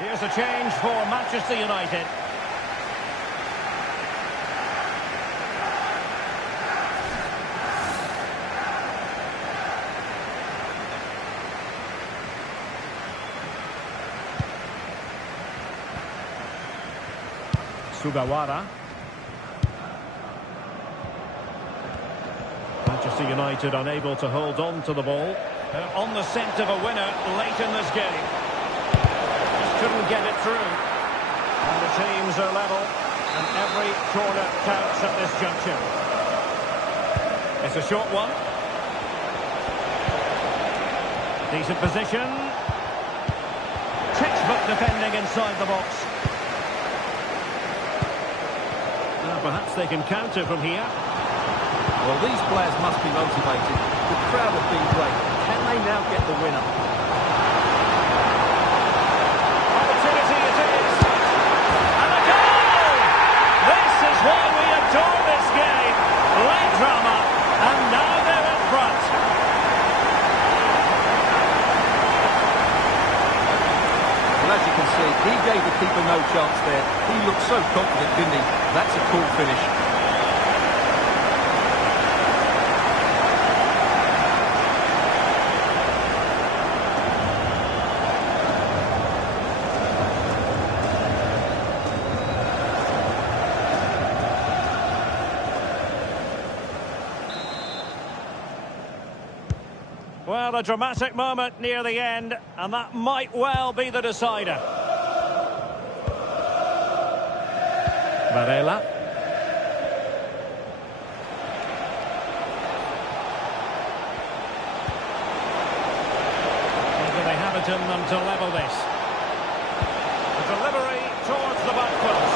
Here's a change for Manchester United. Sugawara. Manchester United unable to hold on to the ball. On the scent of a winner late in this game. Couldn't get it through. And the teams are level, and every corner counts at this juncture. It's a short one. Decent position. Textbook defending inside the box. Now perhaps they can counter from here. Well, these players must be motivated. The crowd have been great. Can they now get the winner? Drama, and now they're in front. Well, as you can see, he gave the keeper no chance there. He looked so confident, didn't he? That's a cool finish. Well, a dramatic moment near the end, and that might well be the decider. Varela. Whether they have it in them to level this. The delivery towards the back post.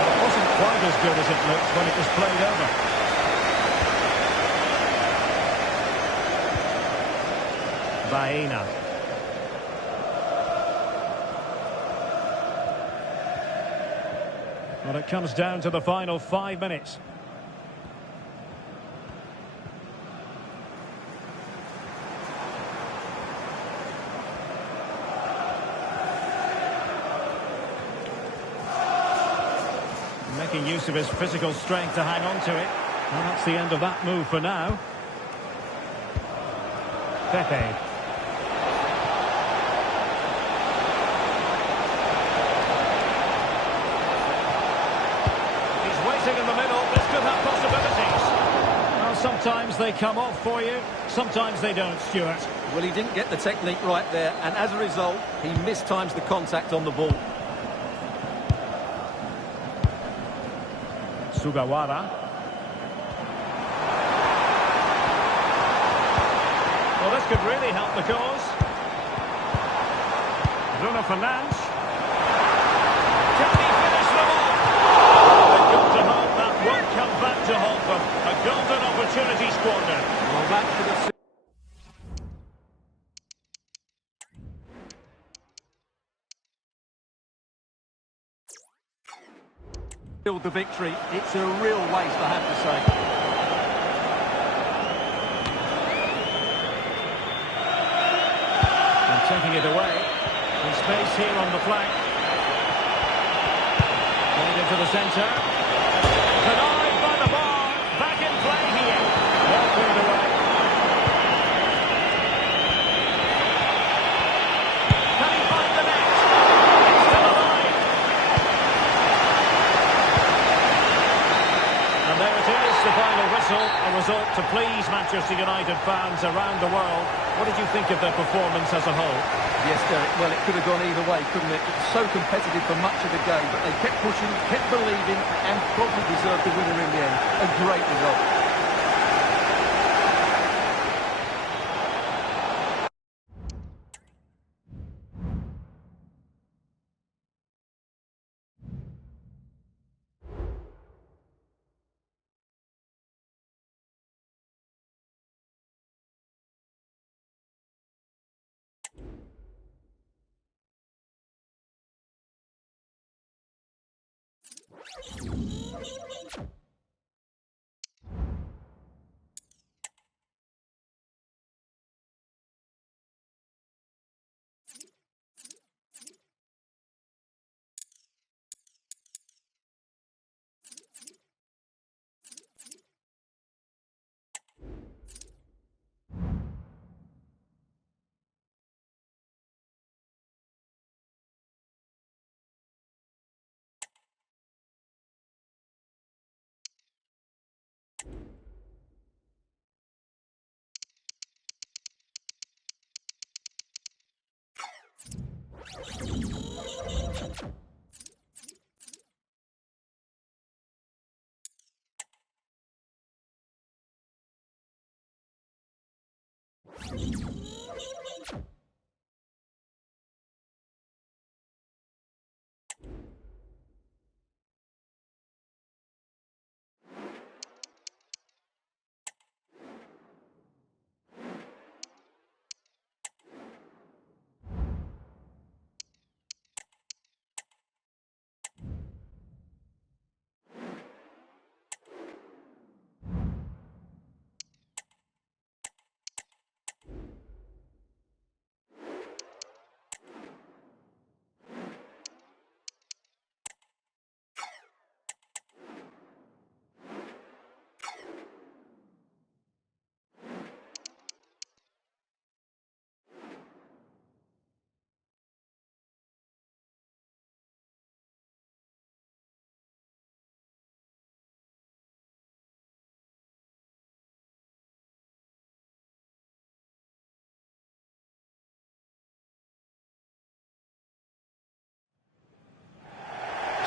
It wasn't quite as good as it looked when it was played over. Baena. Well, it comes down to the final 5 minutes. Making use of his physical strength to hang on to it. Well, that's the end of that move for now. Pepe. In the middle, this could have possibilities. Well, sometimes they come off for you, sometimes they don't, Stuart. Well, he didn't get the technique right there, and as a result, he mistimes the contact on the ball. Sugawara. Well, this could really help the cause. Bruno Fernandes. Can he finish them off? They've got to hope that won't come back to haunt them. A golden opportunity squandered. Well, that could have... the victory. It's a real waste, I have to say. And taking it away. In space here on the flank. Going into the centre. Denied by the bar. Back in play here. Well cleared away. Can he find the net? It's still alive. And there it is, the final whistle. A result to please Manchester United fans around the world. What did you think of their performance as a whole? Yes, Derek, well, it could have gone either way, couldn't it? It was so competitive for much of the game, but they kept pushing, kept believing, and probably deserved the winner in the end. A great result.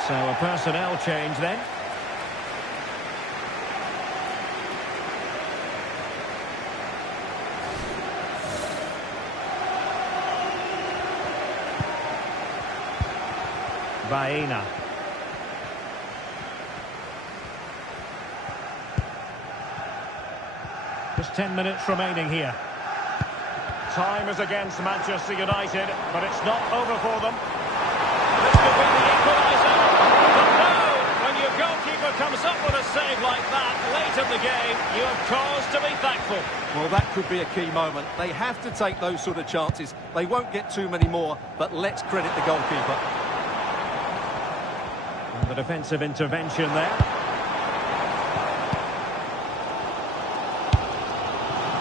So a personnel change then. Baena. Just 10 minutes remaining here. Time is against Manchester United, but it's not over for them. This could be the equaliser. But no, when your goalkeeper comes up with a save like that late in the game, you have cause to be thankful. Well, that could be a key moment. They have to take those sort of chances. They won't get too many more, but let's credit the goalkeeper. And the defensive intervention there.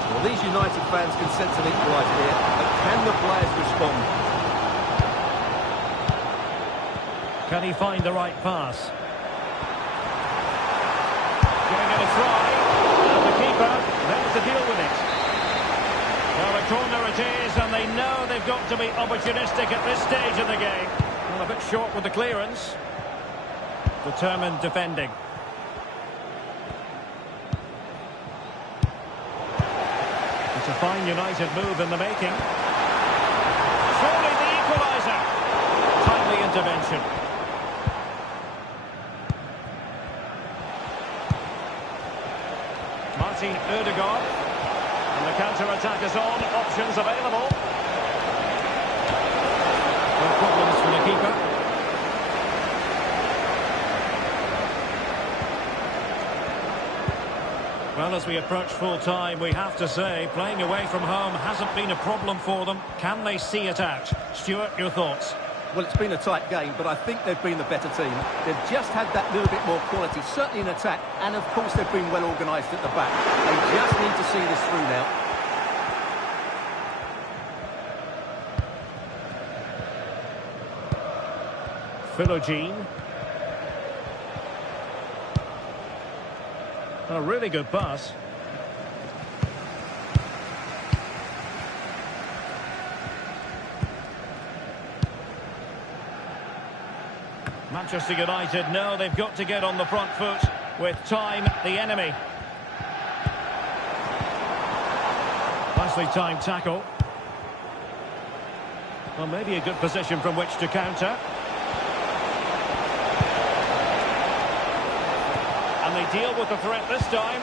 Well, these United fans can sense an equaliser here, but can the players respond? Can he find the right pass? Giving it a try. And the keeper there to deal with it. Well, a corner it is, and they know they've got to be opportunistic at this stage of the game. Well, a bit short with the clearance. Determined defending. It's a fine United move in the making. Surely the equaliser. Timely intervention. Martin Ødegaard. And the counter-attack is on. Options available. No problems for the keeper. Well, as we approach full-time, we have to say, playing away from home hasn't been a problem for them. Can they see it out? Stuart, your thoughts? Well, it's been a tight game, but I think they've been the better team. They've just had that little bit more quality, certainly in attack, and of course they've been well organised at the back. They just need to see this through now. Philogene. A really good pass. Manchester United know they've got to get on the front foot with time the enemy. Nicely timed tackle. Well, maybe a good position from which to counter. And they deal with the threat this time.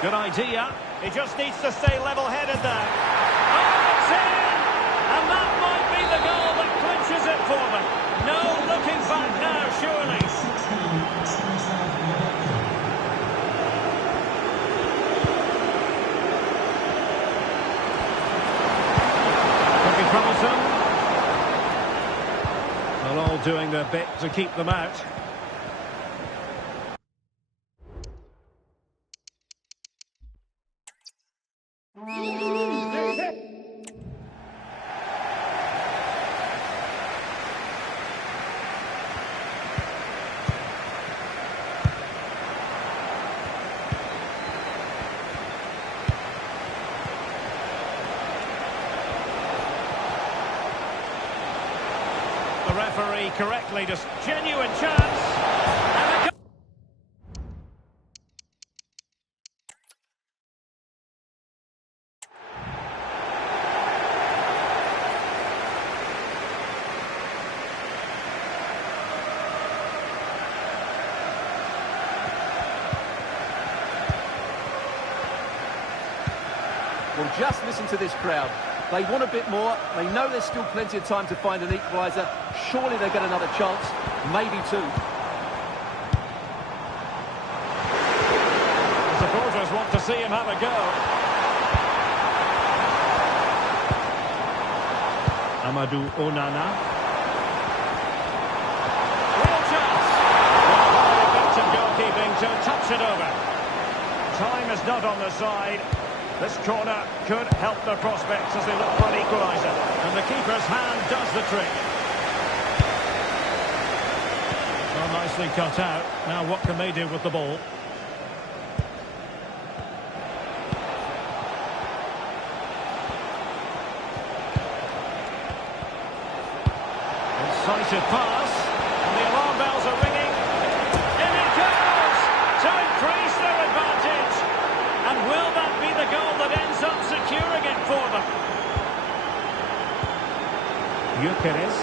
Good idea. He just needs to stay level-headed there. Oh, it's in! And that might be the goal that clinches it for them. Oh, looking back now, surely. Could be troublesome. Well, all doing their bit to keep them out. The referee correctly, just genuine chance. And a goal. Well, just listen to this crowd. They want a bit more. They know there's still plenty of time to find an equaliser. Surely they get another chance, maybe two. The supporters want to see him have a go. Amadou Onana. Real chance. Well, very effective goalkeeping to touch it over. Time is not on the side. This corner could help their prospects as they look for an equaliser. And the keeper's hand does the trick. Well, nicely cut out. Now what can they do with the ball? Incisive pass. And the alarm bells are ringing. In it goes! To increase their advantage. And will that be the goal that ends up securing it for them? Gyökeres.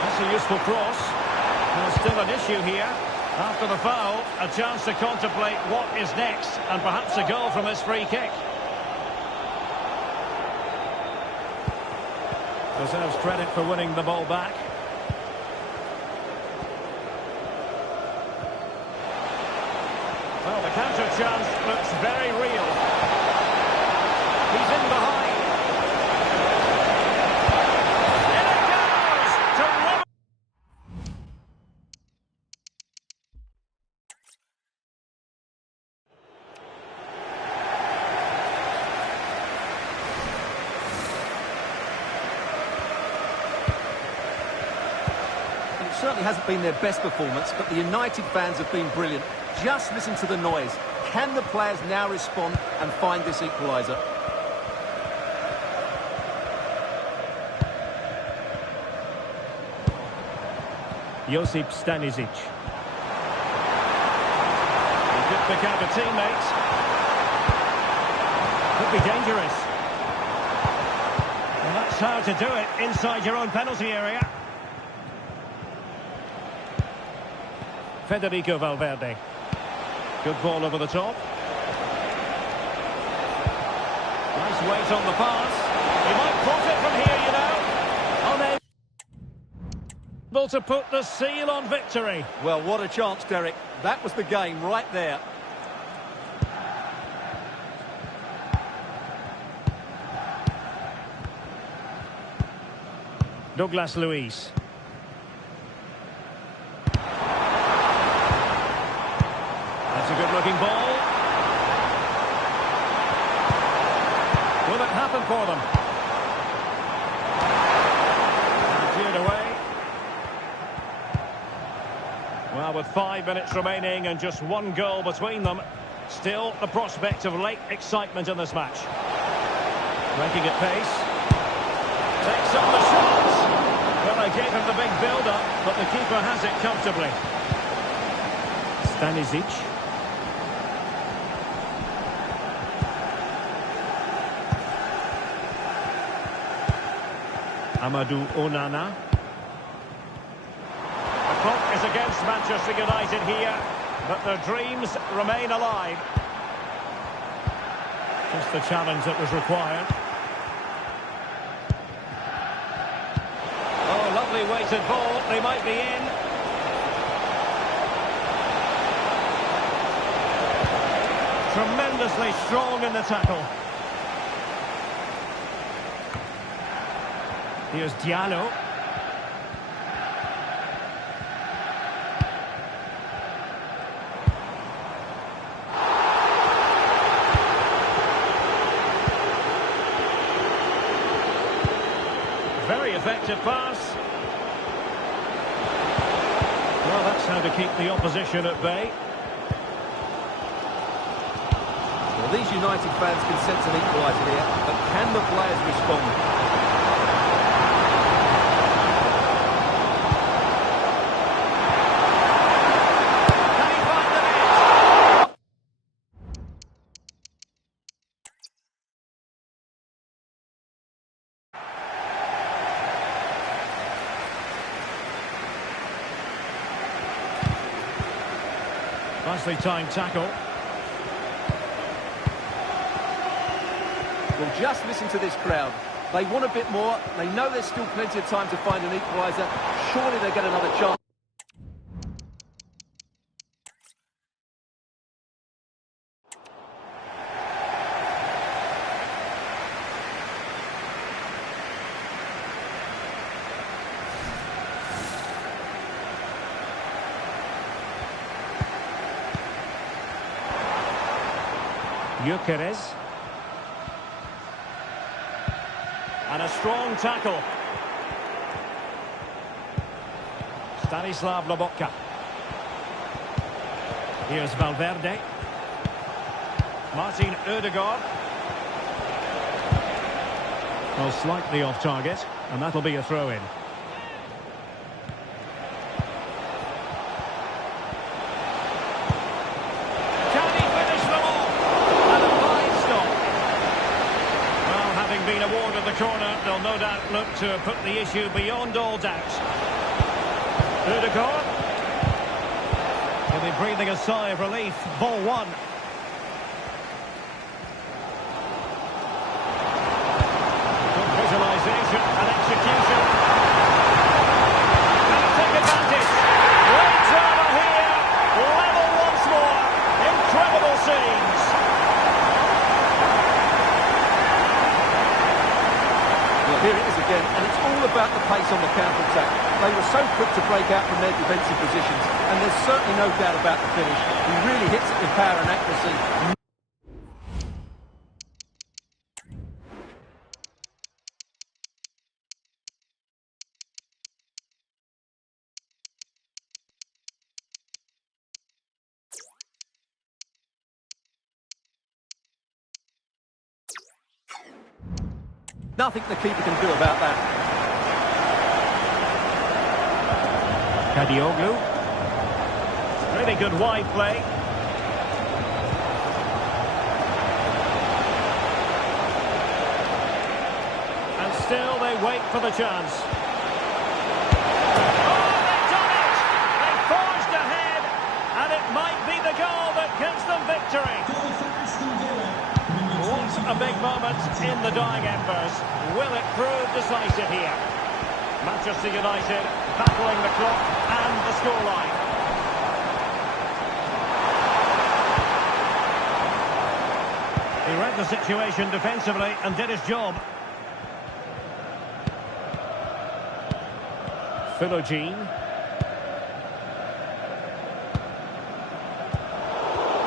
That's a useful cross. There's still an issue here. After the foul, a chance to contemplate what is next, and perhaps a goal from his free kick. Deserves credit for winning the ball back. Well, the counter chance looks very real. He's in behind. In it goes! To Robert. It certainly hasn't been their best performance, but the United fans have been brilliant. Just listen to the noise. Can the players now respond and find this equaliser? Josip Stanisic. He could pick out a teammate. Could be dangerous. Well, that's how to do it inside your own penalty area. Federico Valverde. Good ball over the top. Nice weight on the pass. He might profit from here, you know. Unable to put the seal on victory. Well, what a chance, Derek. That was the game right there. Douglas Luiz. That's a good-looking ball. Will it happen for them? Cleared away. Well, with 5 minutes remaining and just one goal between them, still the prospect of late excitement in this match. Breaking at pace. Takes on the shot. Well, they gave him the big build-up, but the keeper has it comfortably. Stanisic. Amadou Onana. The clock is against Manchester United here. But their dreams remain alive. Just the challenge that was required. Oh, lovely weighted ball. They might be in. Tremendously strong in the tackle. Here's Diallo. Very effective pass. Well, that's how to keep the opposition at bay. Well, these United fans can sense an equaliser here, but can the players respond? Nicely timed tackle. Well, just listen to this crowd. They want a bit more. They know there's still plenty of time to find an equaliser. Surely they get another chance. Gyökeres. And a strong tackle. Stanislav Lobotka. Here's Valverde. Martin Ødegaard. Well, slightly off target, and that'll be a throw-in. Been awarded the corner, they'll no doubt look to put the issue beyond all doubt. Ødegaard. He'll be breathing a sigh of relief. Ball one. Good visualisation and execution. And take advantage. Great drama here. Level once more. Incredible scenes. Here it is again, and it's all about the pace on the counter-attack. They were so quick to break out from their defensive positions, and there's certainly no doubt about the finish. He really hits it with power and accuracy. Nothing the keeper can do about that. Kadioglu. Really good wide play. And still they wait for the chance. Oh, they've done it! They forged ahead, and it might be the goal that gives them victory. What a big moment in the dying embers. Will it prove decisive here? Manchester United battling the clock and the scoreline. He read the situation defensively and did his job. Philogene.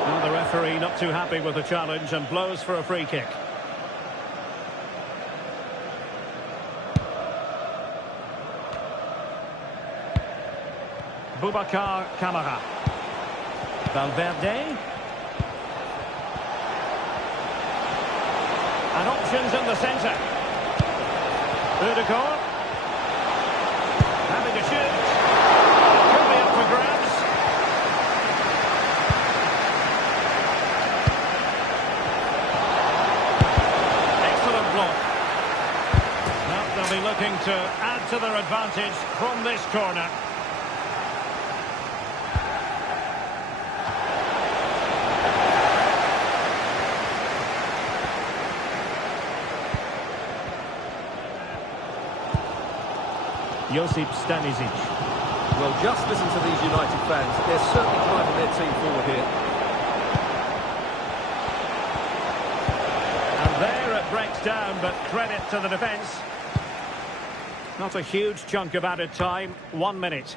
And the referee not too happy with the challenge and blows for a free kick. Boubacar Kamara. Valverde. And options in the centre. Ødegaard. Having to shoot. Could be up for grabs. Excellent block. Now they'll be looking to add to their advantage from this corner. Josip Stanisic. Well, just listen to these United fans. They're certainly driving their team forward here. And there it breaks down, but credit to the defence. Not a huge chunk of added time. 1 minute.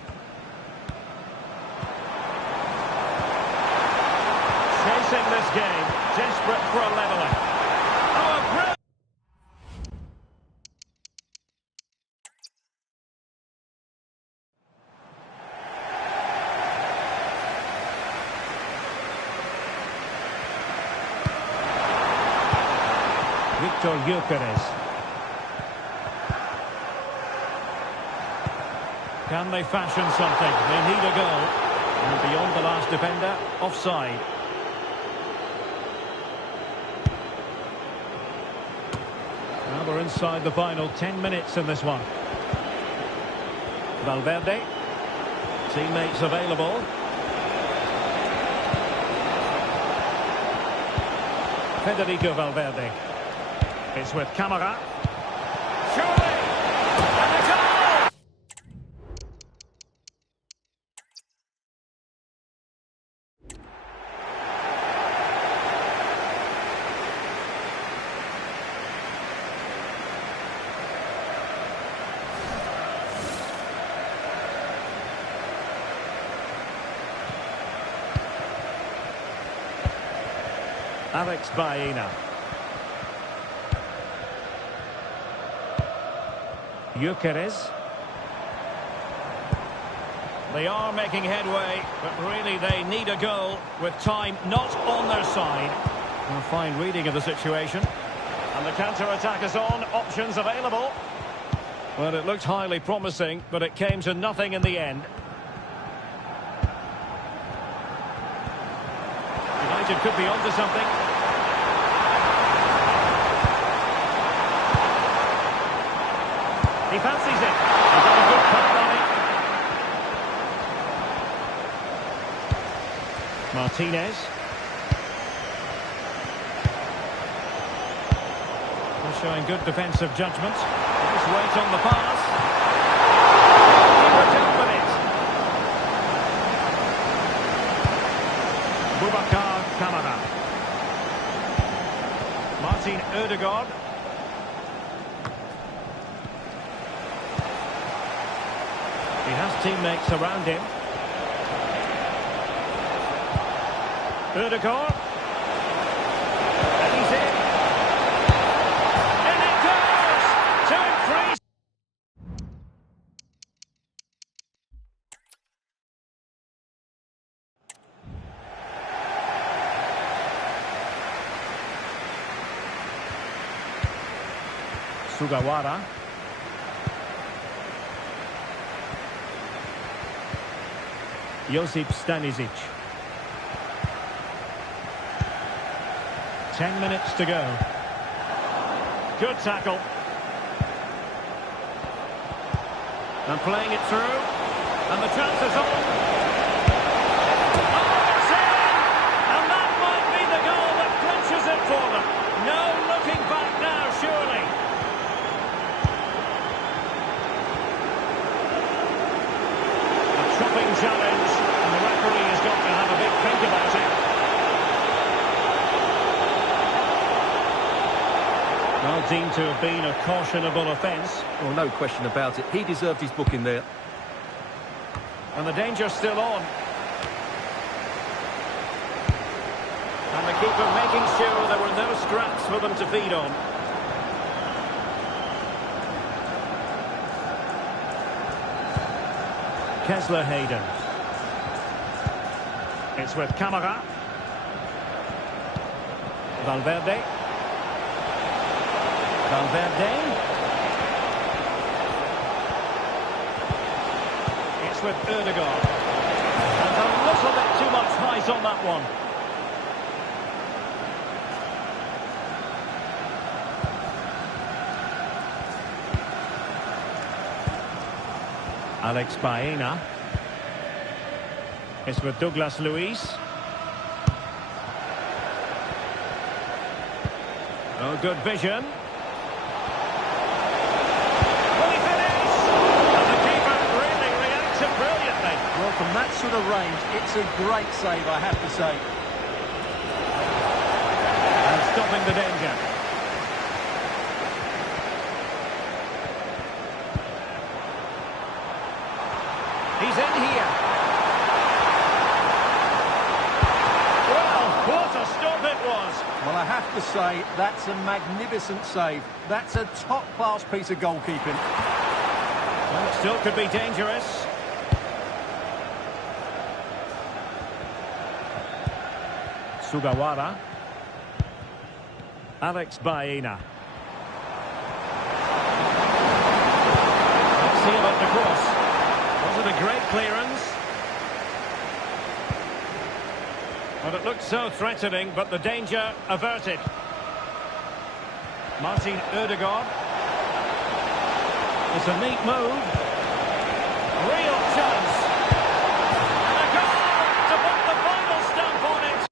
Chasing this game, desperate for a leveller. Oh, a brilliant! Victor Gyökeres. Can they fashion something? They need a goal. And beyond the last defender, offside. Now we're inside the final 10 minutes in this one. Valverde. Teammates available. Federico Valverde. It's with Camara. Surely! And a goal! Alex Baena. Gyökeres. They are making headway, but really they need a goal with time not on their side. A fine reading of the situation. And the counter-attack is on, options available. Well, it looked highly promising, but it came to nothing in the end. United could be onto something. He fancies it. He's got a good cut on it. Martinez. They're showing good defensive judgment. Nice weight on the pass. Keeper dealt with it. Boubacar Kamara. Martin Ødegaard. He has teammates around him. Ødegaard. And he's in. And it goes! 2-3. Sugawara. Josip Stanisic. 10 minutes to go. Good tackle. And playing it through. And the chance is on. Oh, it's in! And that might be the goal that clinches it for them. No looking back now, surely. A chopping challenge. And the referee has got to have a big think about it. Well, deemed to have been a cautionable offence. Well, no question about it. He deserved his booking there. And the danger's still on. And the keeper making sure there were no scraps for them to feed on. Kessler Hayden. It's with Camara. Valverde. Valverde. It's with Ødegaard. And a little bit too much height on that one. Alex Baena. It's with Douglas Luiz. Oh, good vision. Will he finish? And the Well, from that sort of range, it's a great save, I have to say. And stopping the danger. He's in here. Well, what a stop it was. Well, I have to say, that's a magnificent save. That's a top-class piece of goalkeeping. Well, it still could be dangerous. Sugawara. Alex Baena. Let's see about the cross. Was it a great clearance? Well, it looked so threatening, but the danger averted. Martin Ødegaard. It's a neat move. Real chance. And a goal to put the final stamp on it.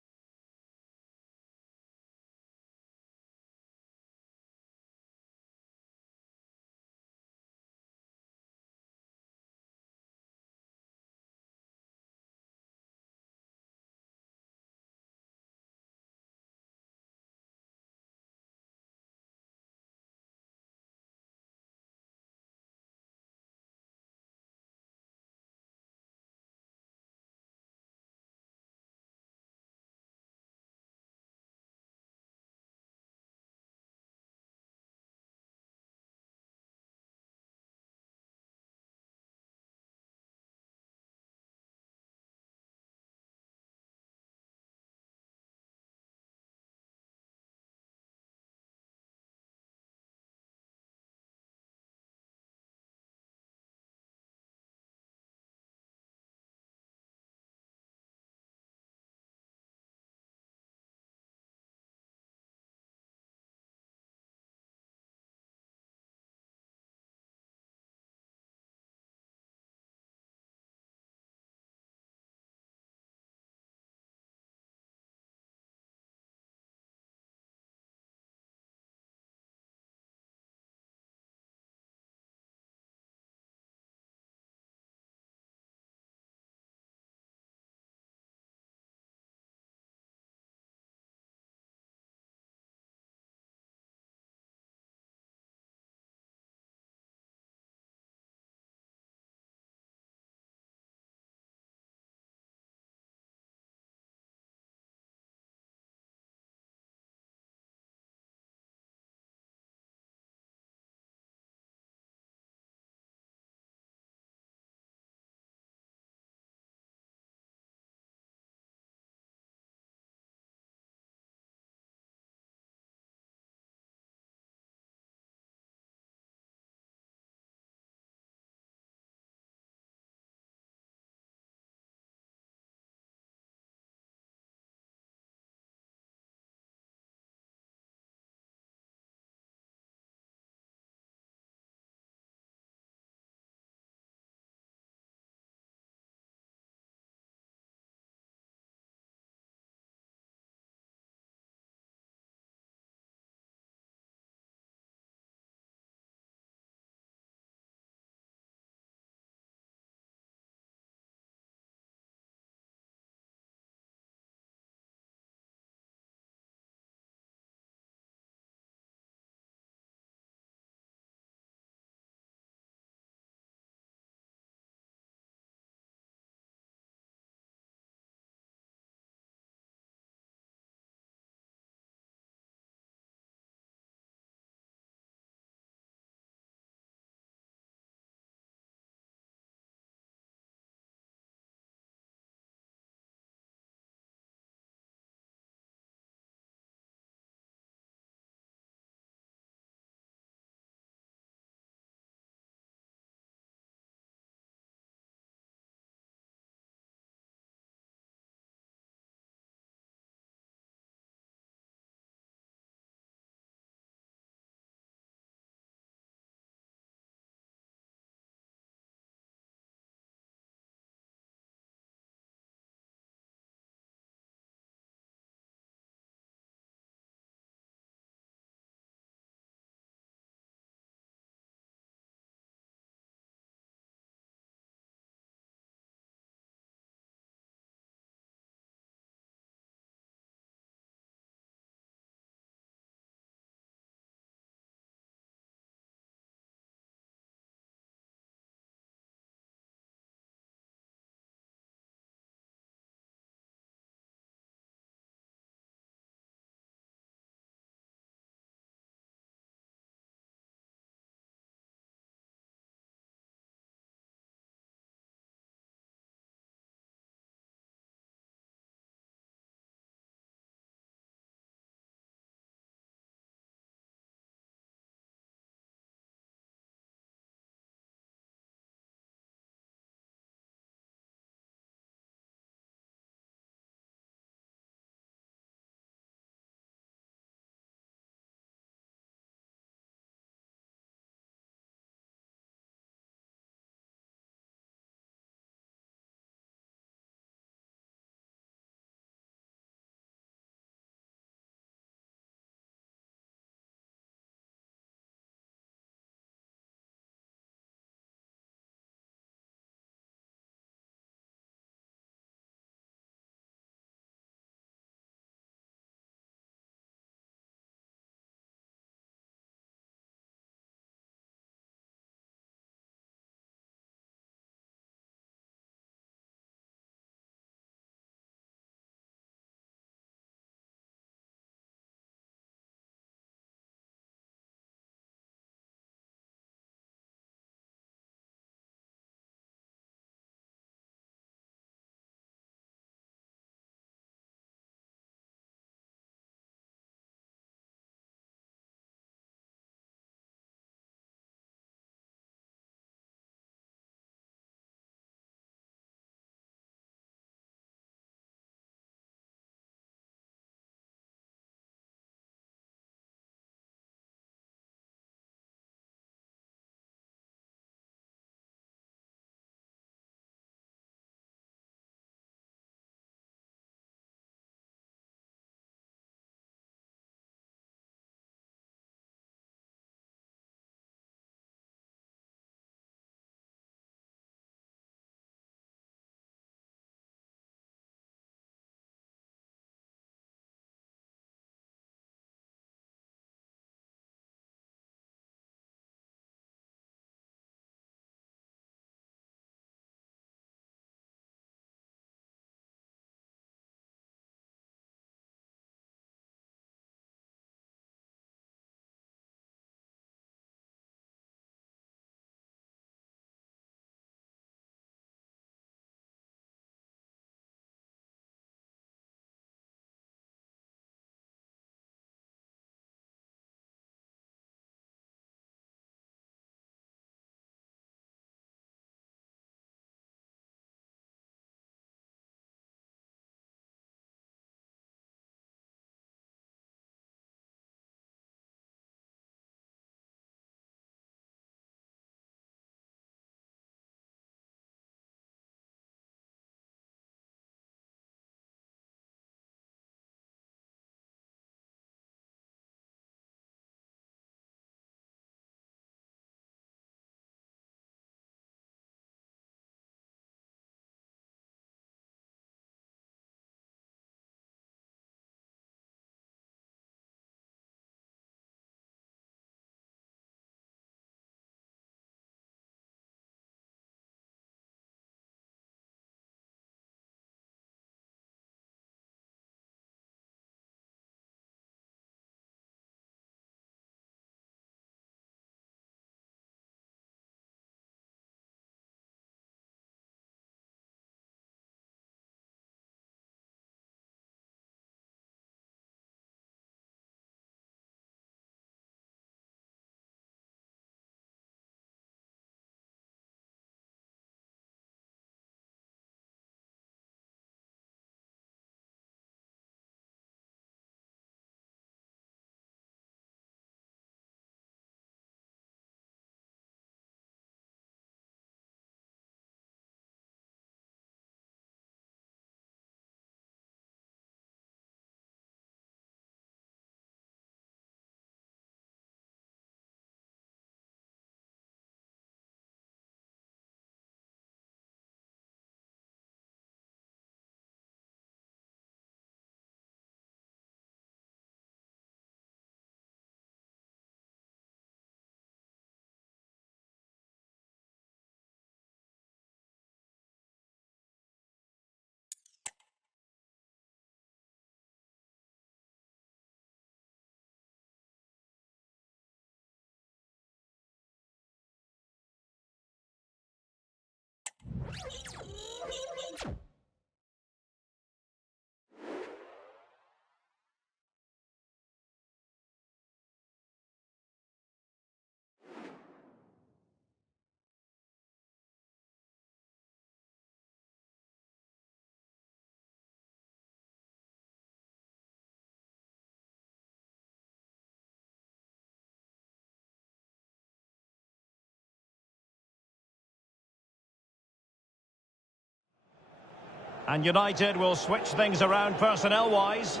And United will switch things around personnel-wise.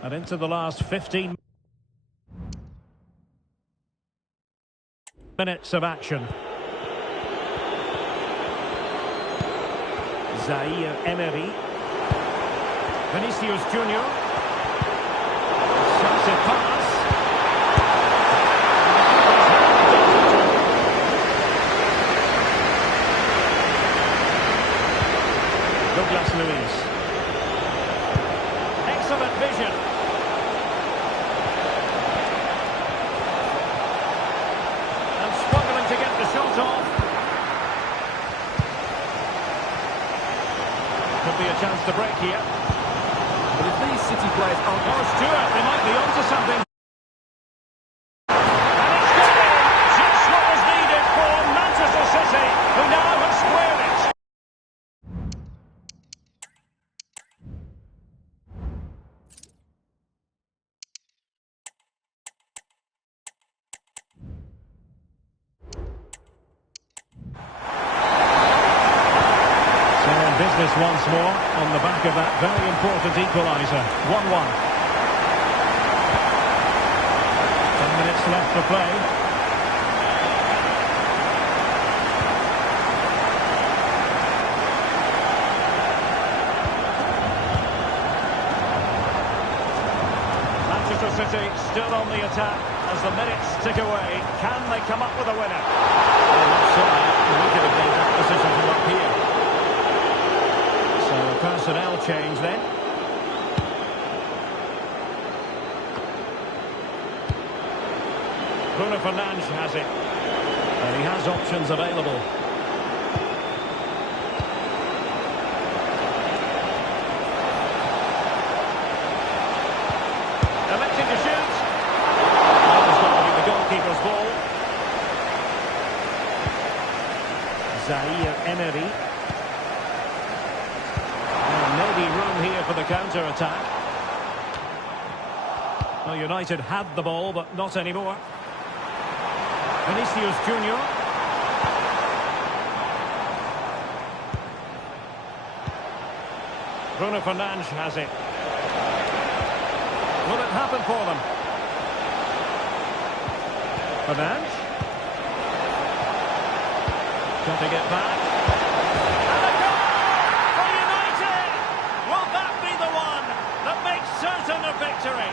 And into the last 15 minutes of action. Zaire Emery. Vinicius Junior. Sends it pass. Douglas Luiz. Excellent vision. To get the shot off. Could be a chance to break here. But if these City players aren't... Oh, Stewart, they might be onto something. And it's going! Just what was needed for Manchester City, who now have squared it. Business once more on the back of that very important equaliser. 1-1. 10 minutes left for play. Manchester City still on the attack as the minutes tick away. Can they come up with a winner? Well, not so. We could have made that decision from up here. So a personnel change then. Bruno Fernandes has it. And he has options available. Electing to shoot. That was going to be the goalkeeper's ball. Zaire Emery. Maybe room here for the counter-attack. Well, United had the ball, but not anymore. Vinicius Junior. Bruno Fernandes has it. Will it happen for them? Fernandes. Trying to get back. And a goal for United! Will that be the one that makes certain a victory?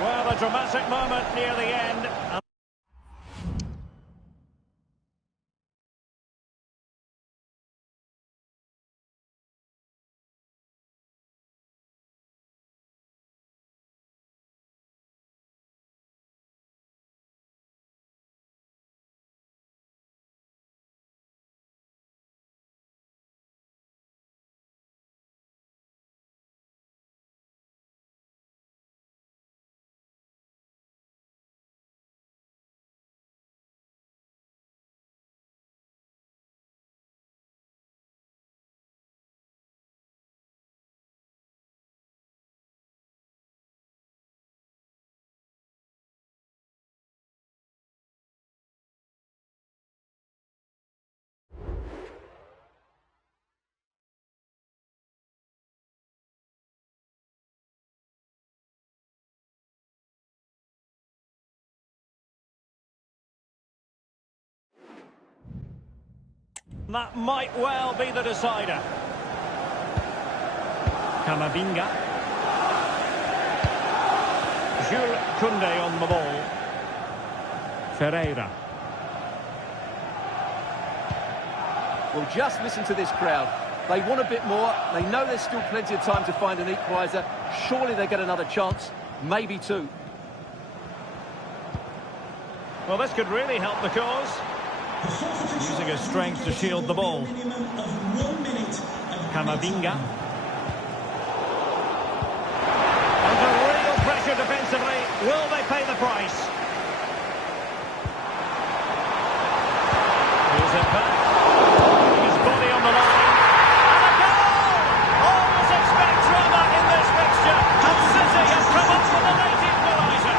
Well, a dramatic moment near the end. That might well be the decider. Camavinga. Jules Koundé on the ball. Ferreira. Well, just listen to this crowd. They want a bit more. They know there's still plenty of time to find an equaliser. Surely they get another chance. Maybe two. Well, this could really help the cause. Using his strength to shield the ball. Camavinga. Under real pressure defensively. Will they pay the price? Here's it back. His body on the line. And a goal! Always expect drama in this fixture. And City have come up with a late equaliser.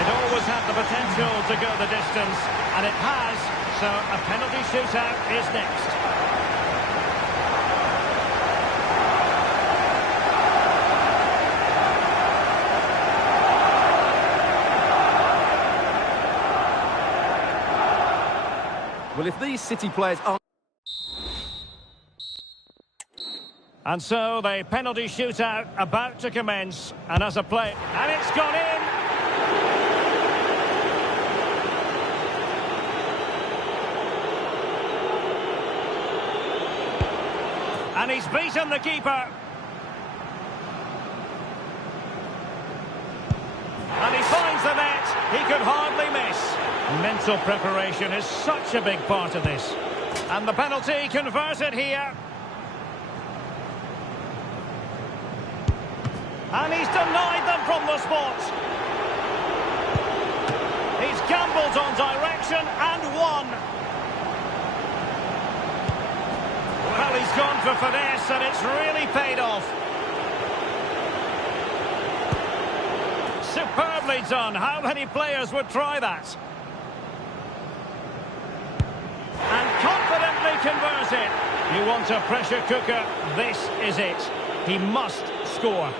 It always had the potential to go the distance, and it has. So a penalty shootout is next. Well, if these City players aren't... And so the penalty shootout about to commence, and as a play, and it's gone in. And he's beaten the keeper. And he finds the net. He could hardly miss. Mental preparation is such a big part of this. And the penalty converted here. And he's denied them from the spot. He's gambled on direction and won. Well, he's gone for finesse and it's really paid off. Superbly done. How many players would try that? And confidently converted. You want a pressure cooker? This is it. He must score.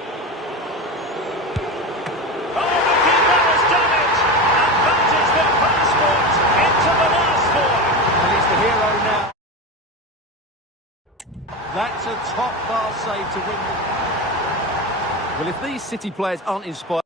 Oh, the keeper has done it! And that is their passport into the last four. And he's the hero now. That's a top-class save to win. Well, if these City players aren't inspired...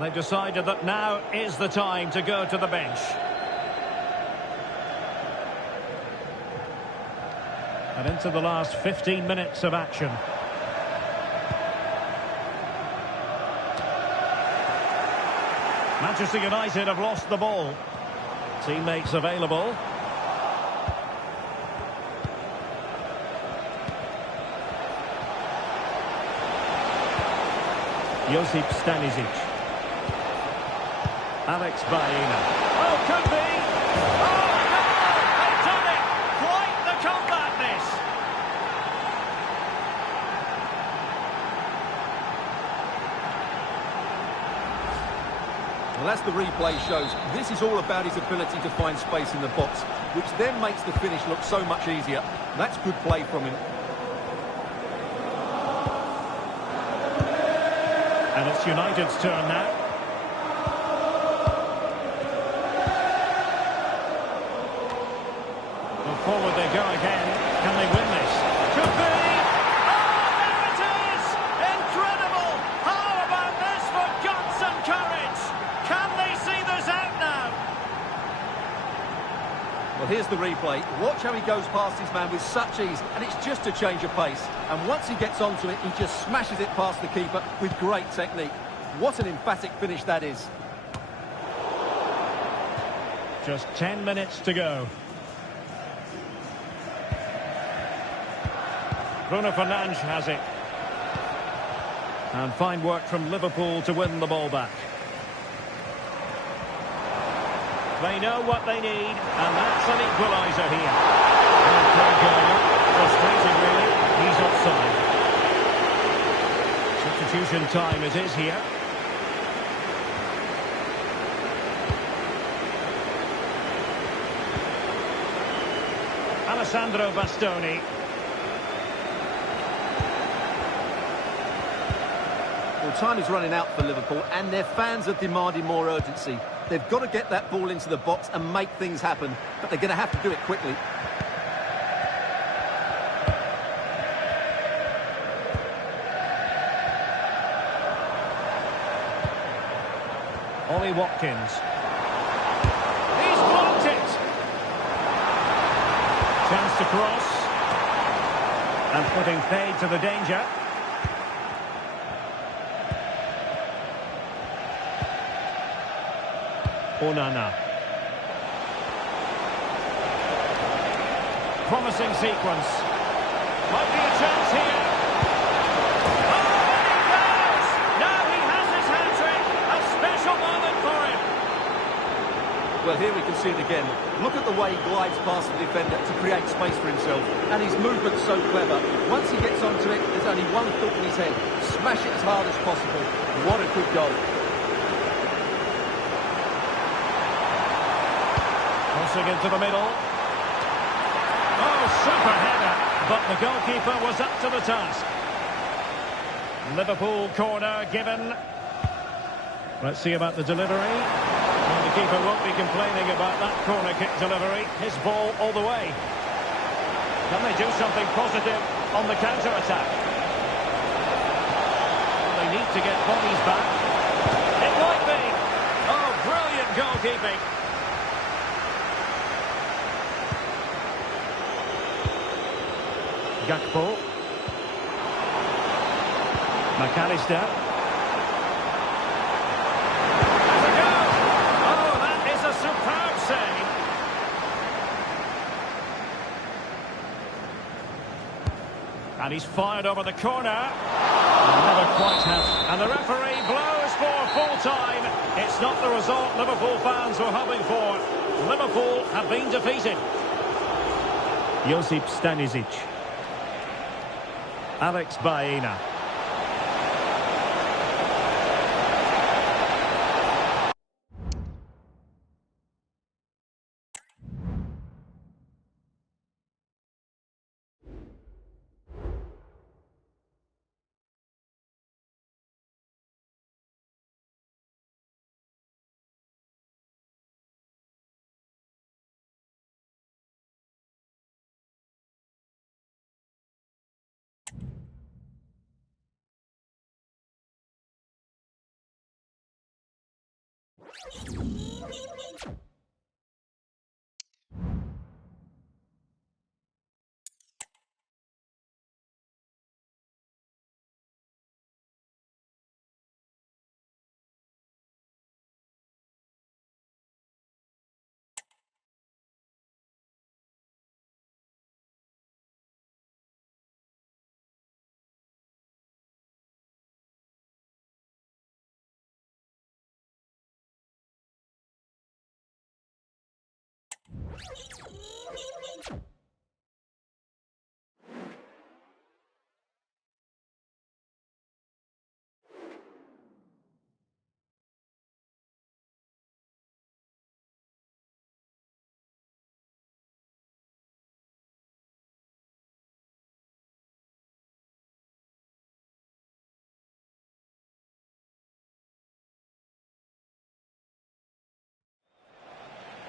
They've decided that now is the time to go to the bench. And into the last 15 minutes of action. Manchester United have lost the ball. Teammates available. Josip Stanisic. Alex Baena. Oh, could be! Oh, no! They've done it! Quite the comeback, this! Well, as the replay shows, this is all about his ability to find space in the box, which then makes the finish look so much easier. That's good play from him. And it's United's turn now. Well, forward they go again. Can they win this? Could be! Oh, there it is! Incredible! How about this for guts and courage? Can they see this out now? Well, here's the replay. Watch how he goes past his man with such ease, and it's just a change of pace. And once he gets onto it, he just smashes it past the keeper with great technique. What an emphatic finish that is. Just 10 minutes to go. Bruno Fernandes has it. And fine work from Liverpool to win the ball back. They know what they need, and that's an equaliser here. Frustrating, really. He's offside. Substitution time it is here. Alessandro Bastoni. Well, time is running out for Liverpool, and their fans are demanding more urgency. They've got to get that ball into the box and make things happen, but they're going to have to do it quickly. Ollie Watkins. He's blocked it! Chance to cross. And putting paid to the danger. Onana. Promising sequence. Might be a chance here. Oh, and he goes! Now he has his hat-trick. A special moment for him. Well, here we can see it again. Look at the way he glides past the defender to create space for himself. And his movement's so clever. Once he gets onto it, there's only one thought in his head. Smash it as hard as possible. What a good goal. Crossing into the middle. Oh, super header. But the goalkeeper was up to the task. Liverpool corner given. Let's see about the delivery. Well, the keeper won't be complaining about that corner kick delivery. His ball all the way. Can they do something positive on the counter-attack? Well, they need to get bodies back. It might be. Oh, brilliant goalkeeping. Gakpo. McAllister. Has a go! Oh, that is a superb save. And he's fired over the corner. Never quite has. And the referee blows for full-time. It's not the result Liverpool fans were hoping for. Liverpool have been defeated. Josip Stanisic. Alex Baena.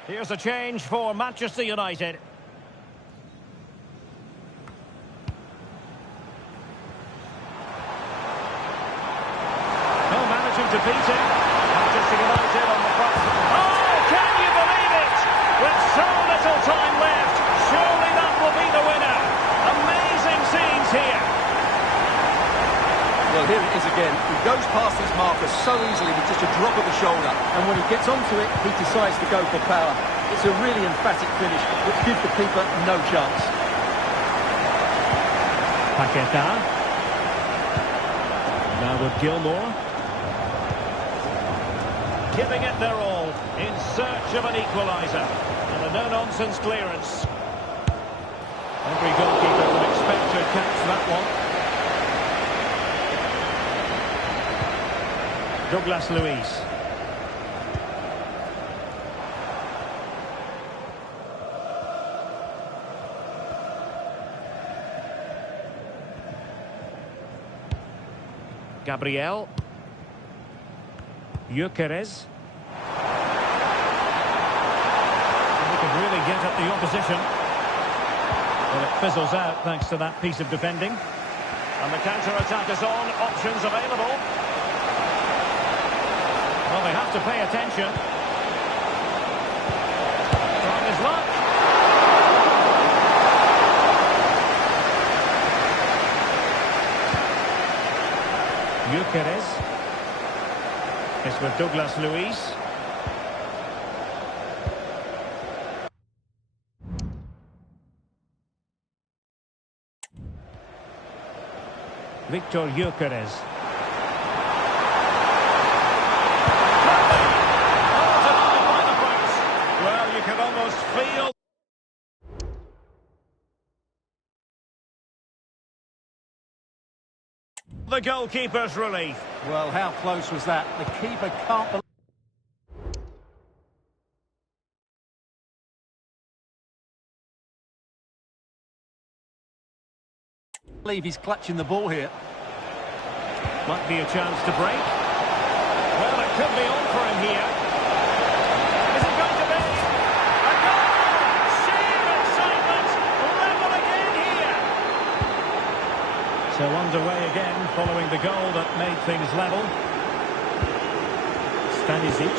Here's a change for Manchester United. Oh, managing to beat it. Manchester United on the front. Oh, can you believe it? With so little time left, surely that will be the winner. Amazing scenes here. Well, here it is again. He goes past his marker so easily with just a drop of the shoulder. And when he gets onto it, he decides to go for power. It's a really emphatic finish, which gives the keeper no chance. Paqueta. Now with Gilmour. Giving it their all in search of an equaliser. And a no-nonsense clearance. Every goalkeeper would expect to catch that one. Douglas Luiz. Gabriel. Gyökeres. He could really get at the opposition. Well, it fizzles out thanks to that piece of defending. And the counter-attack is on. Options available. Well, they have to pay attention. Trying his luck. Gyökeres. It's with Douglas Luiz. Viktor Gyökeres. Well, you can almost feel the goalkeeper's relief. Well, how close was that? The keeper can't believe he's clutching the ball here. Might be a chance to break. Well, it could be on for him here. Is it going to be? A goal! Sheer excitement! Level again here! So underway again, following the goal that made things level. Stanisic.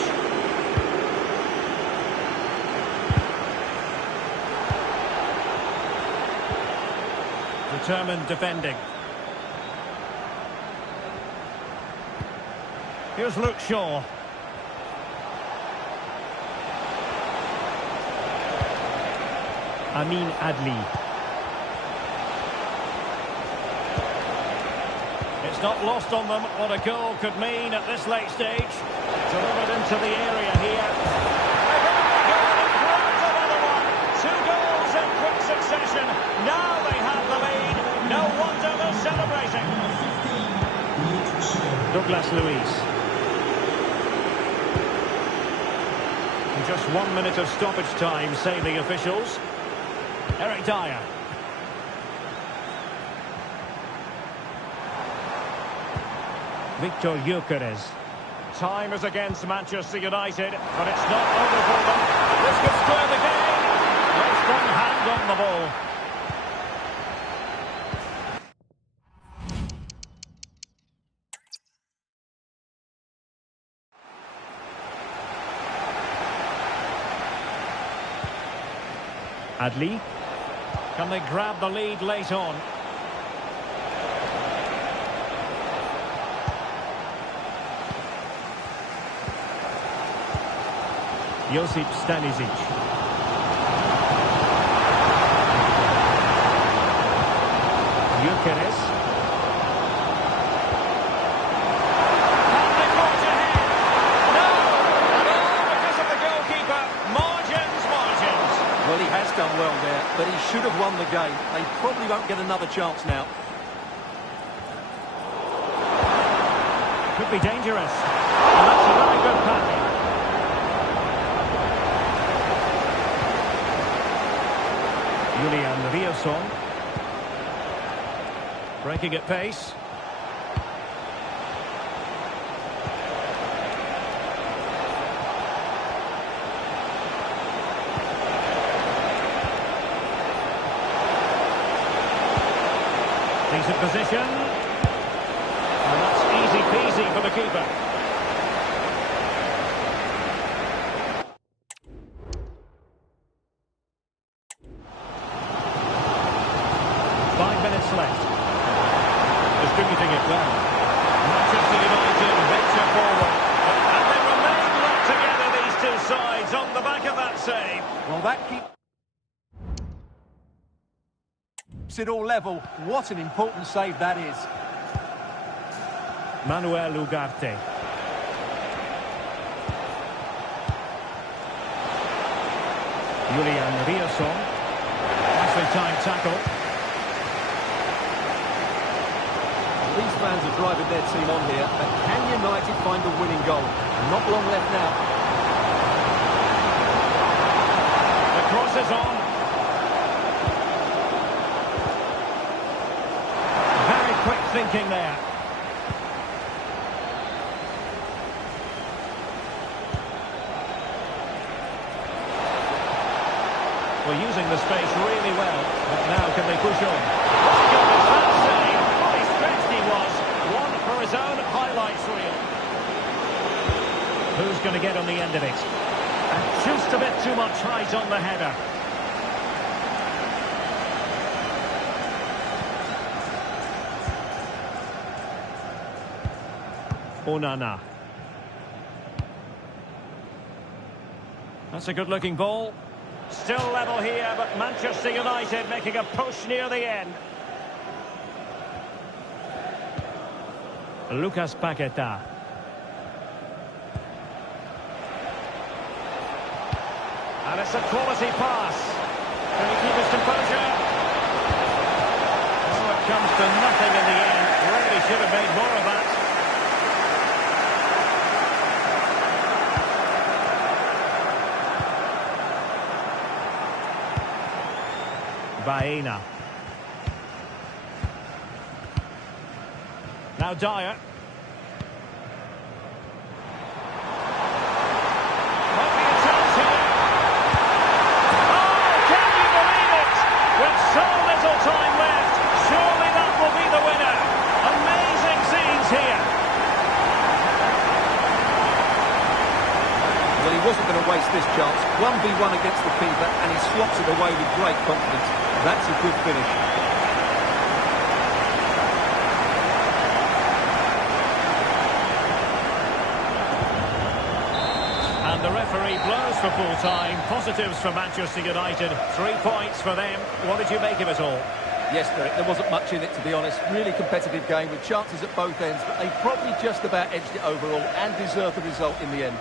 Determined defending. Here's Luke Shaw. Amin Adli. It's not lost on them what a goal could mean at this late stage. Delivered into the area here. Two goals in quick succession. Now they have the lead. No wonder they're celebrating. Douglas Luiz. Just 1 minute of stoppage time, say the officials. Eric Dyer. Viktor Gyökeres. Time is against Manchester United, but it's not over for them. This could square the game. No strong hand on the ball. Adli. Can they grab the lead late on? Josip Stanisic. Gyökeres. And they brought ahead. No! And all because of the goalkeeper. Margins. done well there, but he should have won the game. They probably won't get another chance now. Could be dangerous. And that's a very good passing. Julian Riosson. Breaking at pace. Decent position. And that's easy peasy for the keeper. Minutes left. Distributing it well. Manchester United venture forward. And they remain locked together, these two sides, on the back of that save. Well, that keeps it all level. What an important save that is. Manuel Ugarte. Julian Riosson. Nicely timed tackle. These fans are driving their team on here, but can United find the winning goal? Not long left now. The cross is on. Very quick thinking there. We're using the space really well, but now can they push on? What goal is that save? Fully stretched he was. One for his own highlights reel. Who's going to get on the end of it? And just a bit too much height on the header. Onana. That's a good-looking ball. Still level here, but Manchester United making a push near the end. Lucas Paqueta. And it's a quality pass. Can he keep his composure? Oh, it comes to nothing in the end. Really should have made more of that. Baena. Now Dyer. Might be a chance here. Oh, can you believe it? With so little time left, surely that will be the winner. Amazing scenes here. Well, he wasn't going to waste this chance. 1v1 against the keeper, and he slots it away with great confidence. That's a good finish. And the referee blows for full time. Positives for Manchester United. 3 points for them. What did you make of it all? Yes, there wasn't much in it, to be honest. Really competitive game with chances at both ends, but they probably just about edged it overall and deserved the result in the end.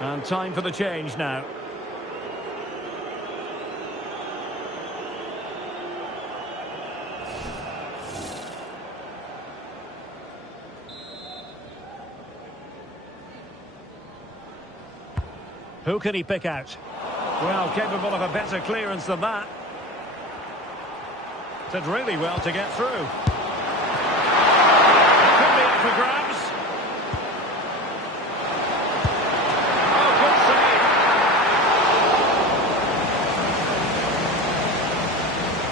And time for the change now. Who can he pick out? Well, capable of a better clearance than that. Did really well to get through. Could be up for grabs. Oh, good save.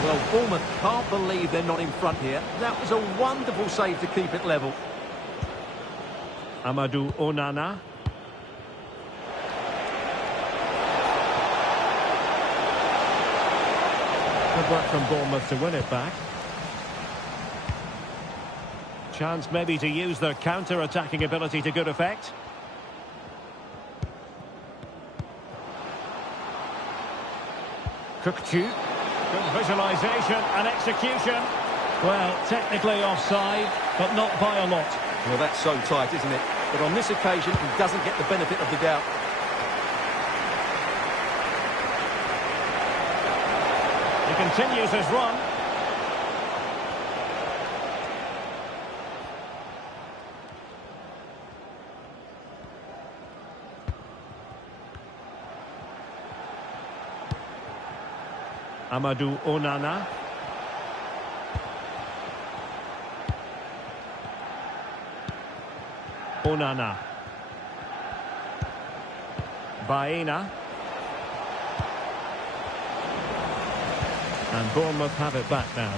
Well, Bournemouth can't believe they're not in front here. That was a wonderful save to keep it level. Amadou Onana. Good work from Bournemouth to win it back. Chance maybe to use their counter-attacking ability to good effect. Kökçü. Good visualisation and execution. Well, technically offside, but not by a lot. Well, that's so tight, isn't it? But on this occasion, he doesn't get the benefit of the doubt. He continues his run. Amadou Onana. Onana. Baena. And Bournemouth have it back now.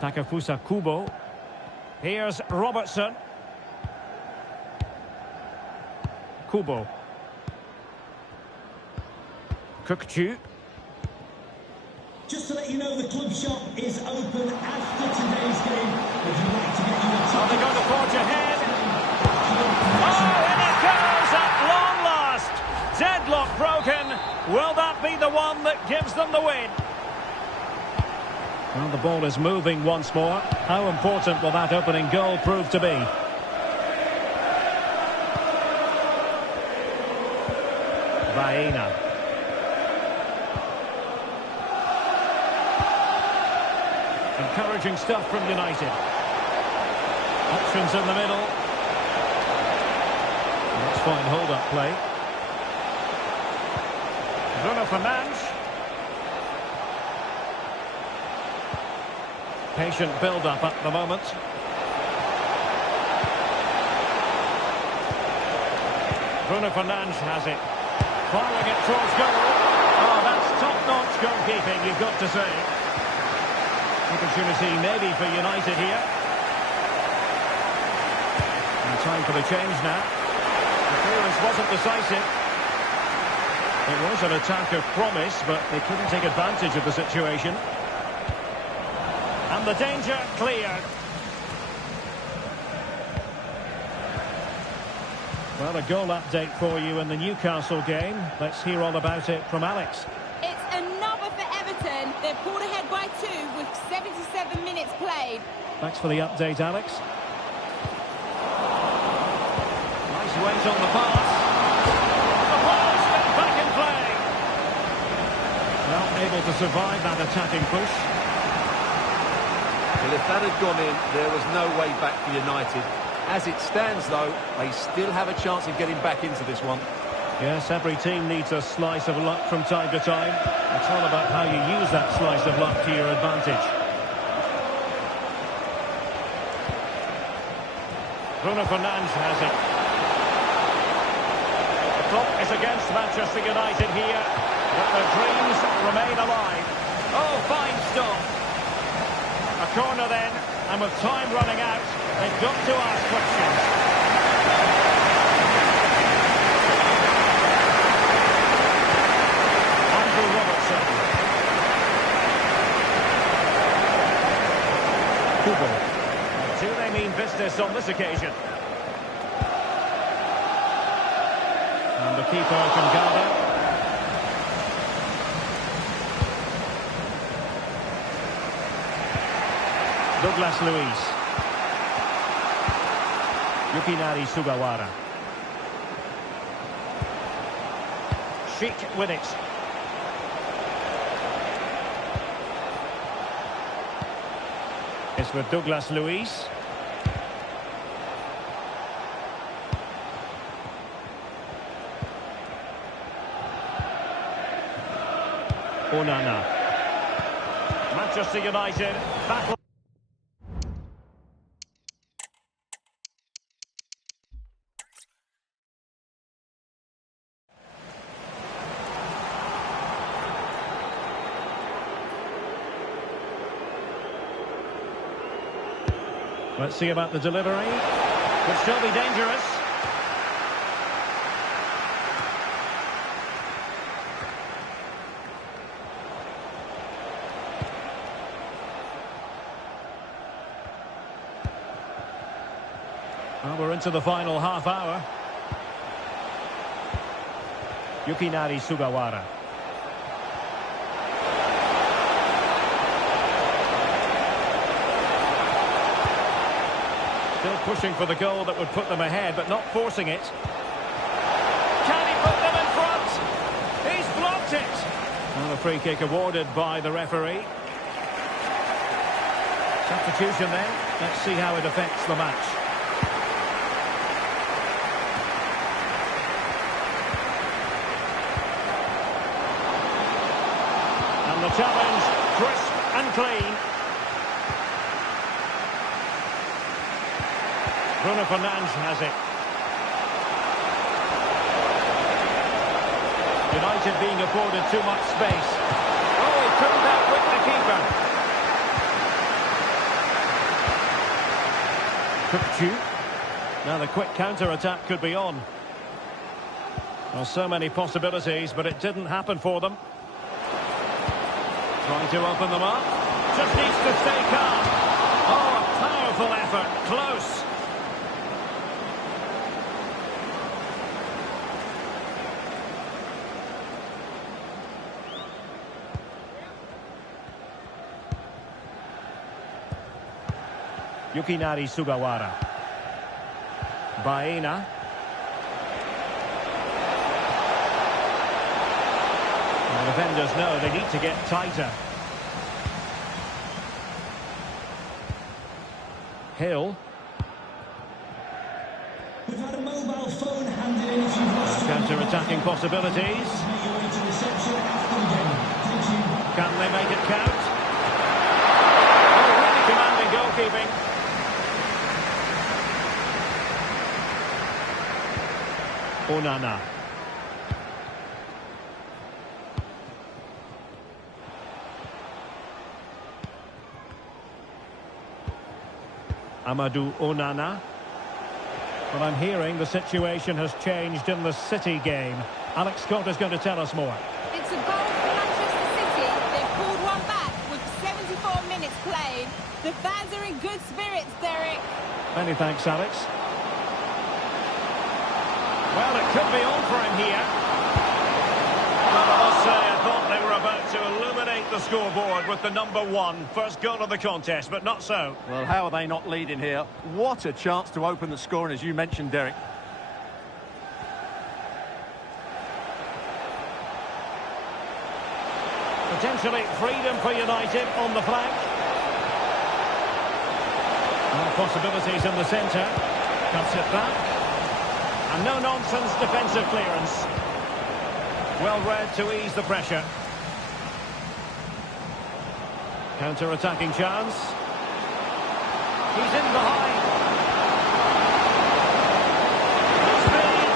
Takefusa Kubo. Here's Robertson. Kubo. Kökçü. Just to let you know, the club shop is open after today's game. Would you like to get your ticket? Are they going to forge ahead? Oh, and it goes at long last. Deadlock broken. Will that be the one that gives them the win? Well, the ball is moving once more. How important will that opening goal prove to be? Baena. Encouraging stuff from United. Options in the middle. That's fine hold-up play. Bruno Fernandes. Patient build-up at the moment. Bruno Fernandes has it. Firing it towards goal. Oh, that's top-notch goalkeeping, you've got to say. Opportunity maybe for United here. And time for the change now. The clearance wasn't decisive. It was an attack of promise, but they couldn't take advantage of the situation. And the danger cleared. Well, a goal update for you in the Newcastle game. Let's hear all about it from Alex. It's another for Everton. They're pulled ahead by 2 with 77 minutes played. Thanks for the update, Alex. Nice weight on the pass. The ball slipped back in play. Well, able to survive that attacking push. Well, if that had gone in, there was no way back for United. As it stands, though, they still have a chance of getting back into this one. Yes, every team needs a slice of luck from time to time. It's all about how you use that slice of luck to your advantage. Bruno Fernandes has it. The clock is against Manchester United here, but their dreams remain alive. Oh, fine stop. A corner then, and with time running out, they've got to ask questions. Robertson. Kubo. Do they mean business on this occasion? And the keeper can gather. Douglas Luiz. Yukinari Sugawara. Sheik with it. It's with Douglas Luiz. Onana. Manchester United battle. Let's see about the delivery. Could still be dangerous. Well, we're into the final half hour. Yukinari Sugawara. Still pushing for the goal that would put them ahead, but not forcing it. Can he put them in front? He's blocked it. And a free kick awarded by the referee. Substitution then. Let's see how it affects the match. And the challenge, crisp and clean. Bruno Fernandes has it. United being afforded too much space. Oh, he couldn't outwit the keeper. Kupchu. Now the quick counter-attack could be on. Well, so many possibilities, but it didn't happen for them. Trying to open them up. Just needs to stay calm. Oh, a powerful effort. Close. Yukinari Sugawara. Baena. The defenders know they need to get tighter. Hill. We've had a mobile phone handed in if you've lost counter-attacking possibilities. Make your way to reception after the game. Thank you. Can they make it count? Oh, really commanding goalkeeping. Onana. Amadou Onana. Well, I'm hearing the situation has changed in the City game. Alex Scott is going to tell us more. It's a goal for Manchester City. They've pulled one back with 74 minutes played. The fans are in good spirits, Derek. Many thanks, Alex. Well, it could be on for him here. Well, I must say, I thought they were about to illuminate the scoreboard with the #1 first goal of the contest, but not so. Well, how are they not leading here? What a chance to open the scoring, as you mentioned, Derek. Potentially freedom for United on the flank. More possibilities in the centre. Cuts it back. And no-nonsense defensive clearance. Well read to ease the pressure. Counter-attacking chance. He's in behind. Speed.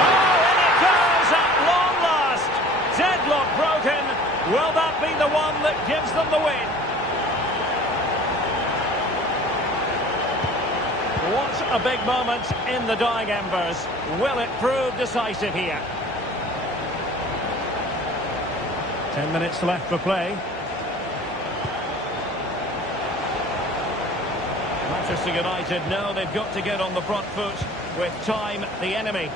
Oh, and it goes at long last. Deadlock broken. Will that be the one that gives them the win? What a big moment in the dying embers. Will it prove decisive here? 10 minutes left for play. Manchester United know they've got to get on the front foot with time the enemy.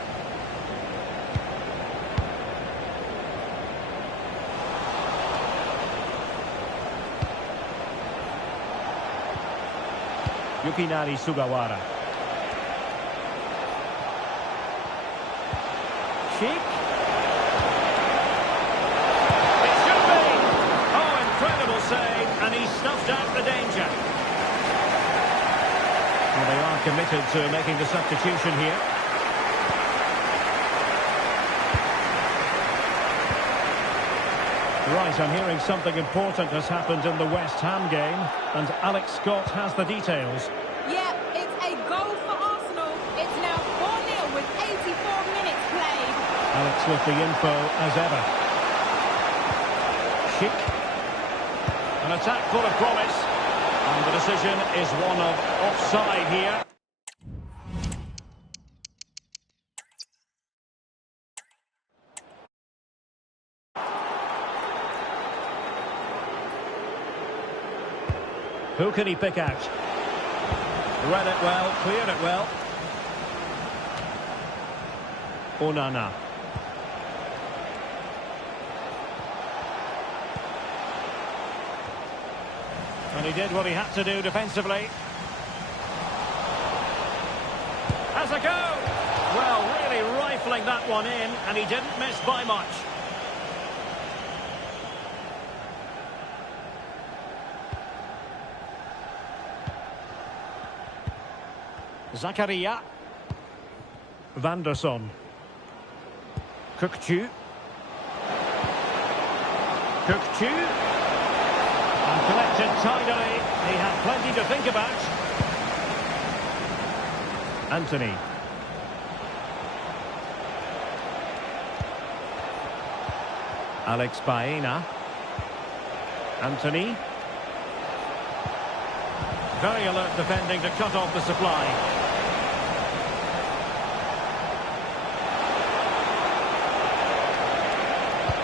Yukinari Sugawara. Sheik. It should be. Oh, incredible save, and he snuffed out the danger. Well, they are committed to making the substitution here. Right, I'm hearing something important has happened in the West Ham game, and Alex Scott has the details. Yeah, it's a goal for Arsenal. It's now 4-0 with 84 minutes played. Alex with the info as ever. Sheik. An attack full of promise. And the decision is one of offside here. Who can he pick out? Read it well, cleared it well. Onana. And he did what he had to do defensively. Has a go! Well, really rifling that one in, and he didn't miss by much. Zakaria. Vanderson. Kukçu. Kukçu. And collected tidily. He had plenty to think about. Anthony. Alex Baena. Anthony. Very alert defending to cut off the supply.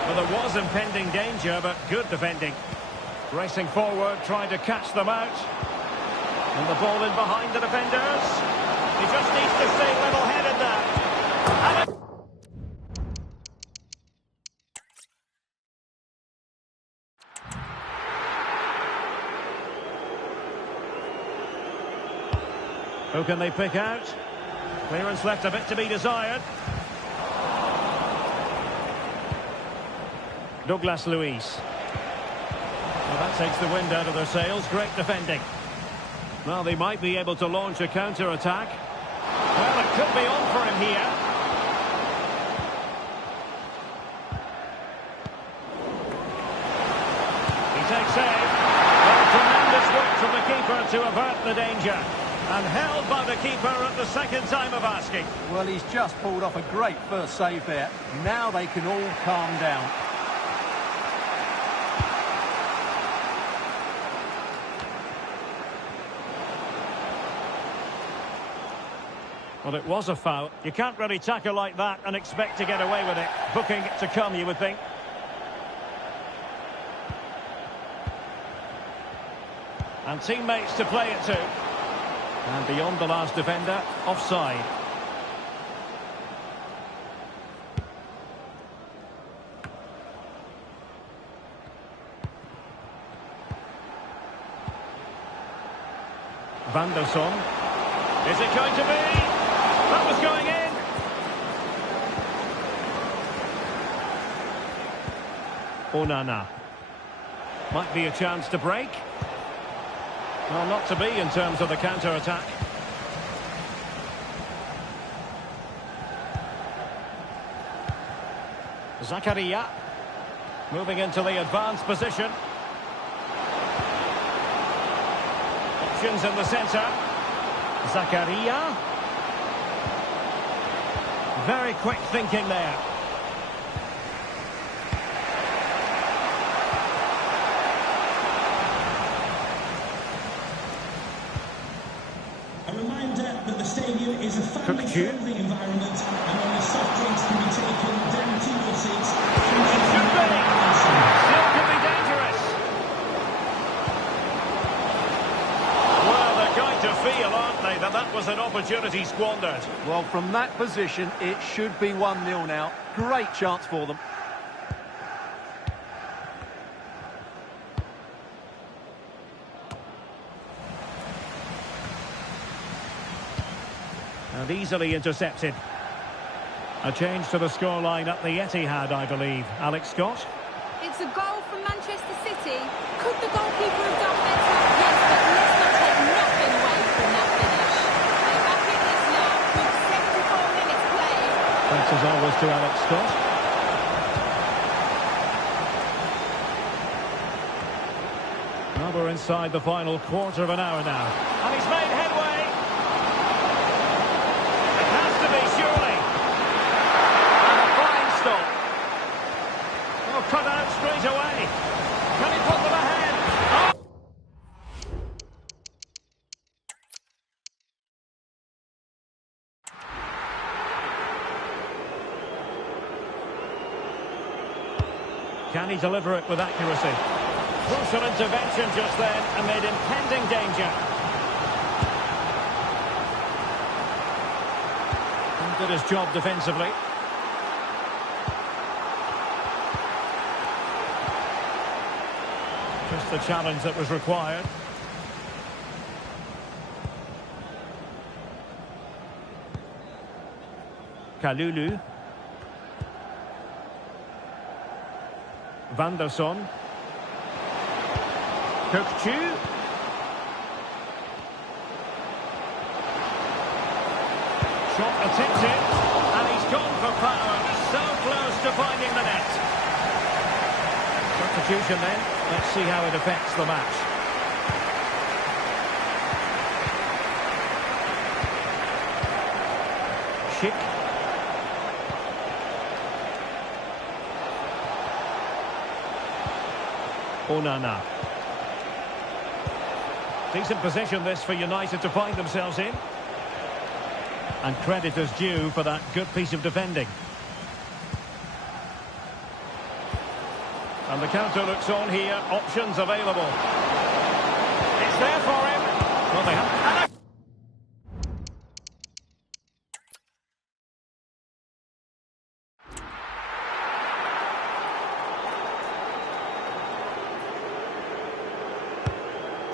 Well, there was impending danger, but good defending. Racing forward, trying to catch them out. And the ball in behind the defenders. He just needs to stay level-headed there. And who can they pick out? Clearance left a bit to be desired. Douglas Luiz. Well, that takes the wind out of their sails. Great defending. Well, they might be able to launch a counter-attack. Well, it could be on for him here. He takes aim. Well, tremendous work from the keeper to avert the danger. And held by the keeper at the second time of asking. Well, he's just pulled off a great first save there. Now they can all calm down. Well, it was a foul. You can't really tackle like that and expect to get away with it. Booking to come, you would think. And teammates to play it to. And beyond the last defender, offside. Vanderson. Is it going to be? That was going in. Onana. Might be a chance to break. Well, not to be in terms of the counter-attack. Zakaria. Moving into the advanced position. Options in the centre. Zakaria. Very quick thinking there. A reminder that the stadium is a family-friendly environment and only soft drinks can be taken down to your seats. It should be. Still could be dangerous. Well, they're going to feel, aren't they, that that was an opportunity squandered. Well, from that position, it should be 1-0 now. Great chance for them. And easily intercepted. A change to the scoreline at the Etihad, I believe. Alex Scott. It's a goal for Manchester City. Could the goalkeeper have done better? Yes, but let's not take nothing away from that finish. They're back in this now with 74 minutes played. Thanks as always to Alex Scott. Well, we're inside the final quarter of an hour now. And he's made headway. It has to be, surely. And a fine stop. Oh, cut out straight away. Can he put them ahead? Oh! Can he deliver it with accuracy? Crucial intervention just then amid impending danger. And did his job defensively. Just the challenge that was required. Kalulu. Van der Son. Kökçü. Shot attempted, and he's gone for power. So close to finding the net. Substitution then. Let's see how it affects the match. Schick. Onana. Decent position this for United to find themselves in. And credit is due for that good piece of defending. And the counter looks on here. Options available. It's there for him. Well, they have...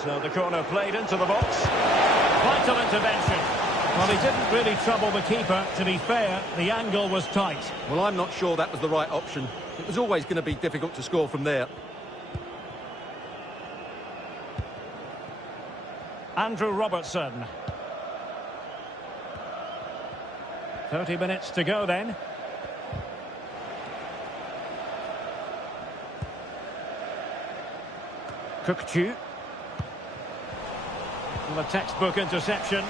So the corner played into the box. Vital intervention. Well, he didn't really trouble the keeper. To be fair, the angle was tight. Well, I'm not sure that was the right option. It was always going to be difficult to score from there. Andrew Robertson. 30 minutes to go then. Kökçü. The textbook interception.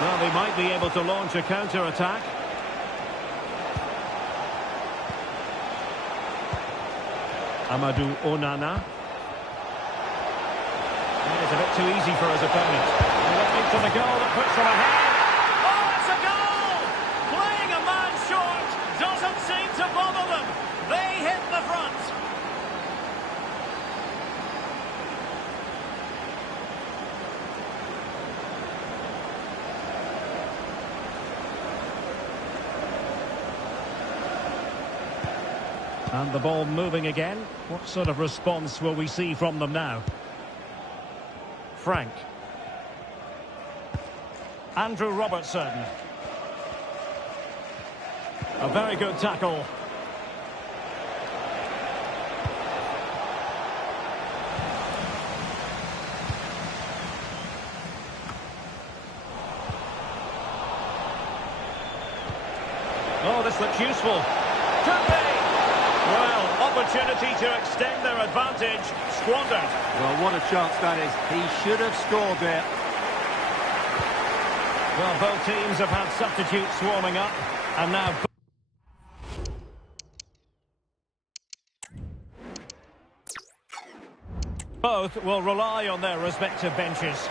Well, they might be able to launch a counter-attack. Amadou Onana. It's a bit too easy for his opponent. Looking for the goal that puts them ahead. Oh, it's a goal! Playing a man short doesn't seem to bother them. They hit the front. And the ball moving again. What sort of response will we see from them now? Frank. Andrew Robertson. A very good tackle. this looks useful. Could be! Well, opportunity to extend their advantage, squandered. Well, what a chance that is. He should have scored there. Well, both teams have had substitutes swarming up, and now... both will rely on their respective benches.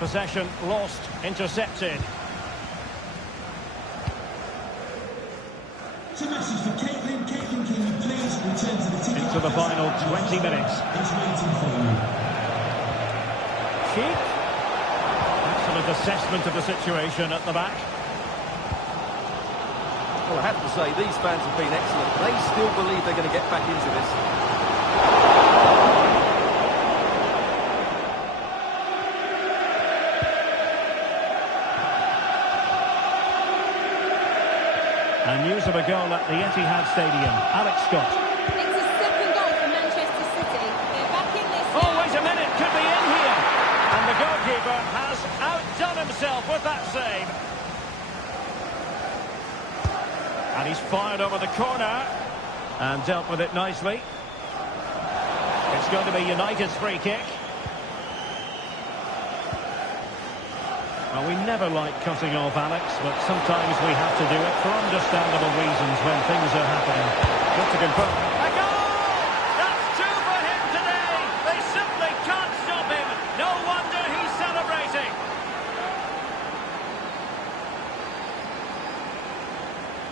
Possession lost, intercepted. It's a message for Caitlin. Caitlin, can you please return to the ticket Into the final 20 minutes. It's waiting for you. Sheik. Excellent assessment of the situation at the back. Well, I have to say, these fans have been excellent. They still believe they're going to get back into this. And news of a goal at the Etihad Stadium. Alex Scott. It's a second goal for Manchester City. They're back in this Oh, now. wait a minute, could be in here. And the goalkeeper has outdone himself with that save. And he's fired over the corner and dealt with it nicely. It's going to be United's free kick. Well, we never like cutting off Alex, but sometimes we have to do it for understandable reasons when things are happening. Good to confirm. A goal! That's two for him today! They simply can't stop him! No wonder he's celebrating!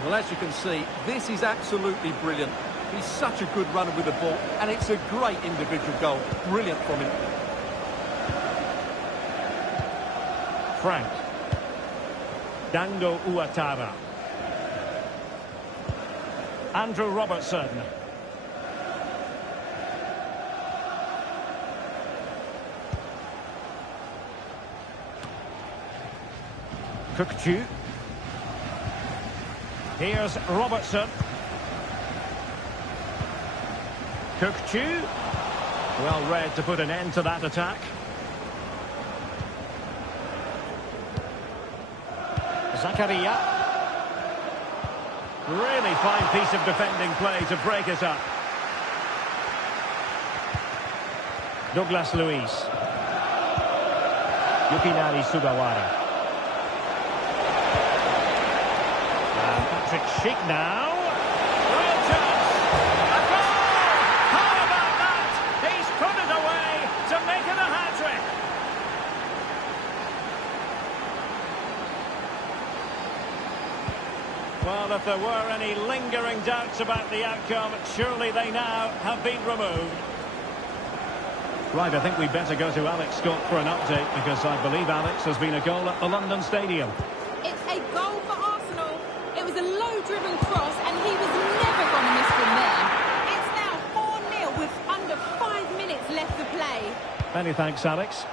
Well, as you can see, this is absolutely brilliant. He's such a good runner with the ball, and it's a great individual goal. Brilliant from him. Frank. Dango Ouattara. Andrew Robertson. Kökçü. Here's Robertson. Kökçü. Well read to put an end to that attack. Zakaria. Really fine piece of defending play to break it up. Douglas Luiz. Yukinari Sugawara. And Patrick Schick now. Real chance. A goal! How about that? He's put it away to make it a hat-trick. Well, if there were any lingering doubts about the outcome, surely they now have been removed. Right, I think we'd better go to Alex Scott for an update, because I believe Alex has been a goal at the London Stadium. It's a goal for Arsenal. It was a low-driven cross, and he was never going to miss from there. It's now 4-0 with under 5 minutes left to play. Many thanks, Alex.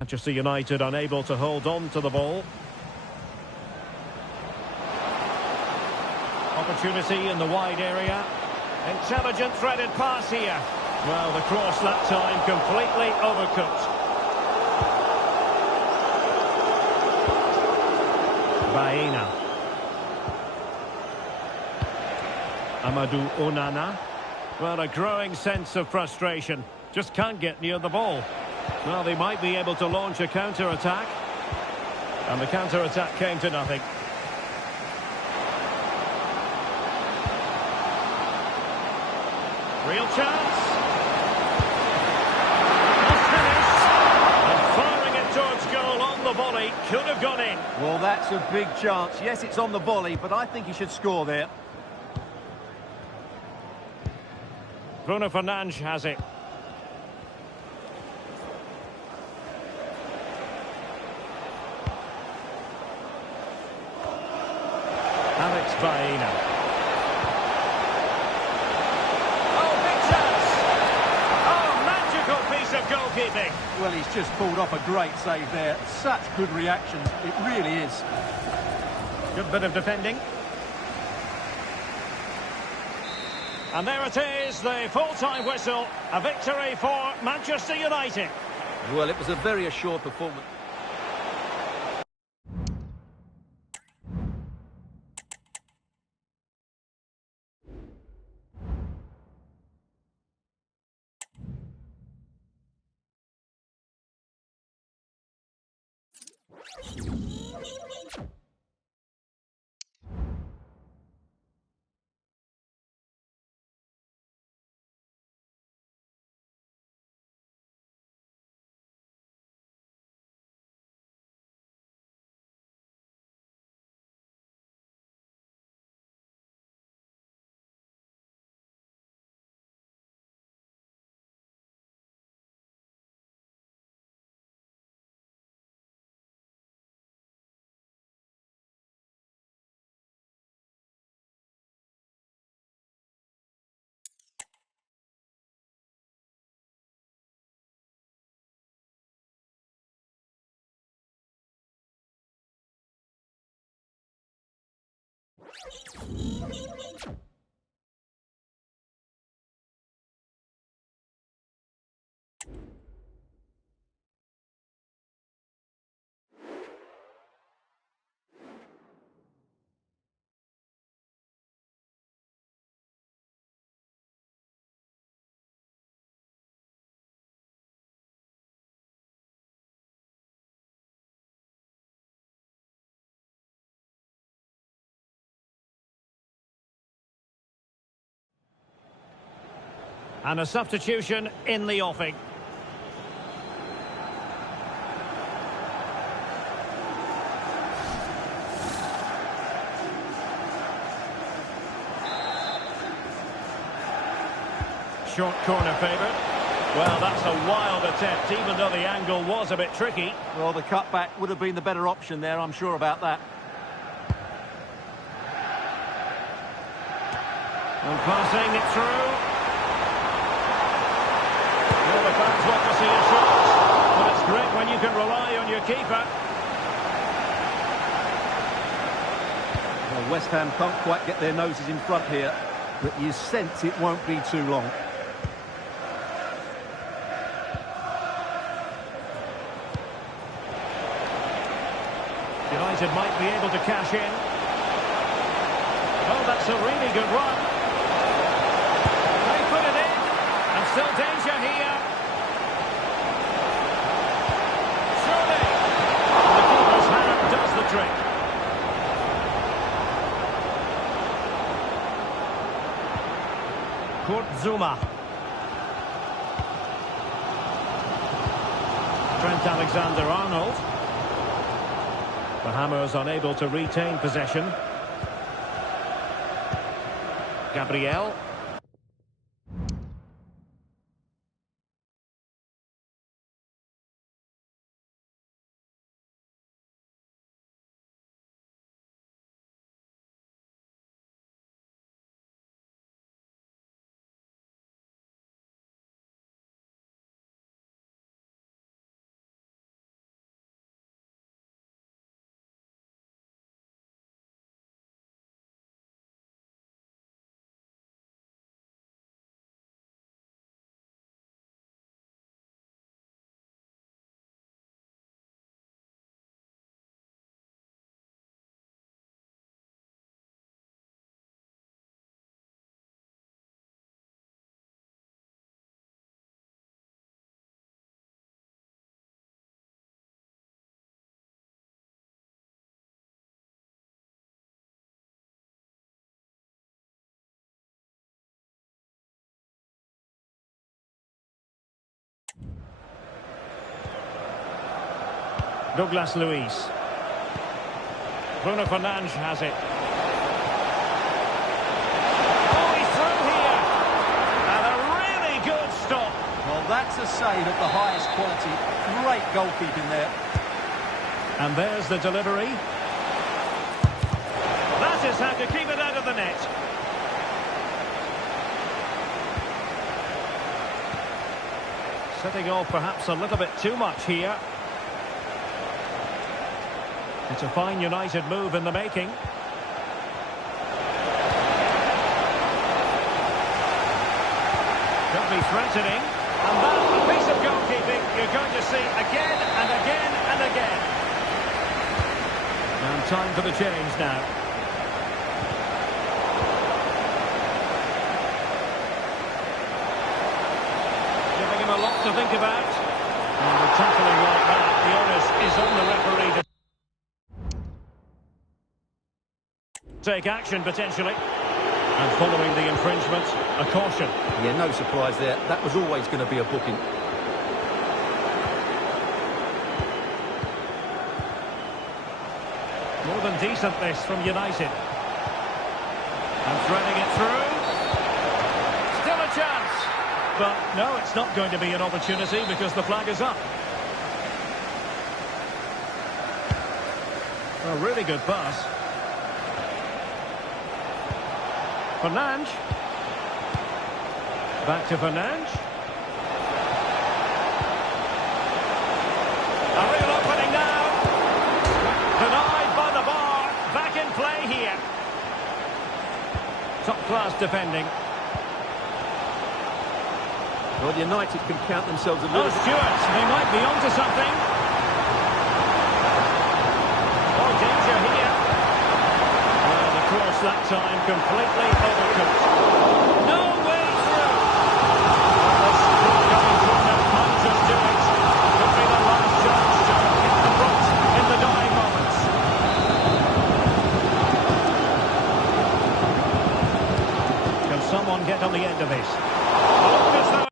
Manchester United unable to hold on to the ball. Opportunity in the wide area. Intelligent threaded pass here. Well, the cross that time completely overcooked. Baena. Amadou Onana. Well, a growing sense of frustration. Just can't get near the ball. Well, they might be able to launch a counter-attack. And the counter-attack came to nothing. Real chance. A finish. And firing it towards goal on the volley. Could have gone in. Well, that's a big chance. Yes, it's on the volley, but I think he should score there. Bruno Fernandes has it. Alex Baena. Oh, big chance! goalkeeping. Well, he's just pulled off a great save there. Such good reactions, it really is. Good bit of defending. And there it is, the full-time whistle. A victory for Manchester United. Well, it was a very assured performance. And a substitution in the offing. Short corner favoured. Well, that's a wild attempt, even though the angle was a bit tricky. Well, the cutback would have been the better option there, I'm sure about that. And passing it through. Well, the fans want to see a shot, but it's great when you can rely on your keeper. Well, West Ham can't quite get their noses in front here, but you sense it won't be too long. United might be able to cash in. Oh, that's a really good run. They put it in, and still danger here. Surely. The keeper's hand does the trick. Kurt Zouma. Trent Alexander-Arnold. The Hammers unable to retain possession. Gabriel. Douglas Luiz. Bruno Fernandes has it. Oh, he's through here. And a really good stop. Well, that's a save of the highest quality. Great goalkeeping there. And there's the delivery. That is how to keep it out of the net. Setting off perhaps a little bit too much here. It's a fine United move in the making. Could be threatening. And that piece of goalkeeping you're going to see again and again and again. And time for the change now. Giving him a lot to think about. And with tackling like that, the onus is on the referee to take action potentially. And following the infringement, a caution. Yeah, no surprise there. That was always going to be a booking. More than decent this from United. And threading it through. Still a chance. But no, it's not going to be an opportunity because the flag is up. A really good pass. Fernandes. Back to Fernandes. A real opening now. Denied by the bar. Back in play here. Top-class defending. Well, United can count themselves a little Oh, Stewart, they might be onto something. Oh, danger here. Well, the cross that time completely overcooked. No way through. This coming corner might just do it. Could be the last chance to hit the front in the dying moments. Can someone get on the end of this? Look as though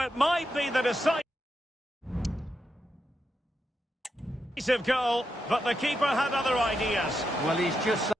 it might be the decisive goal, but the keeper had other ideas. Well, he's just...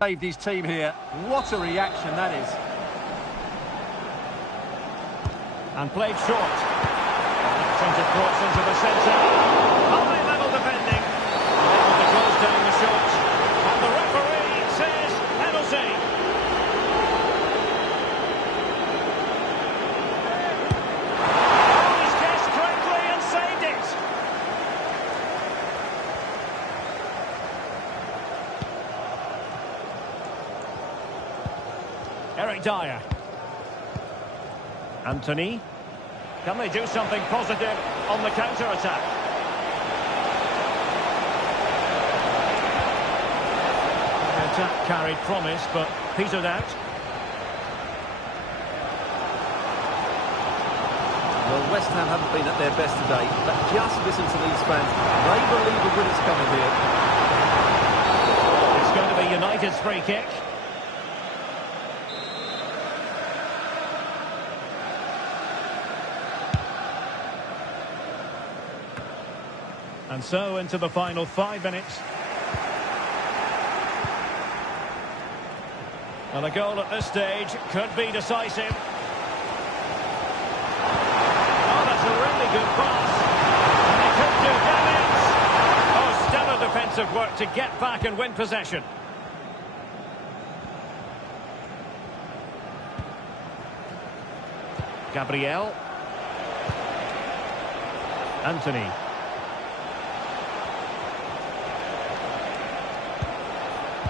saved his team here. What a reaction that is. And played short. Sent it cross into the centre. High level defending. Able to close down the shot. And the referee says penalty. Oh, he's guessed correctly and saved it. Eric Dyer. Anthony. Can they do something positive on the counter-attack? The attack carried promise, but petered out. Well, West Ham haven't been at their best today, but just listen to these fans. They believe a winner's coming here. It's going to be United's free kick. And so into the final 5 minutes. And a goal at this stage could be decisive. to get back and win possession. Gabriel. Anthony.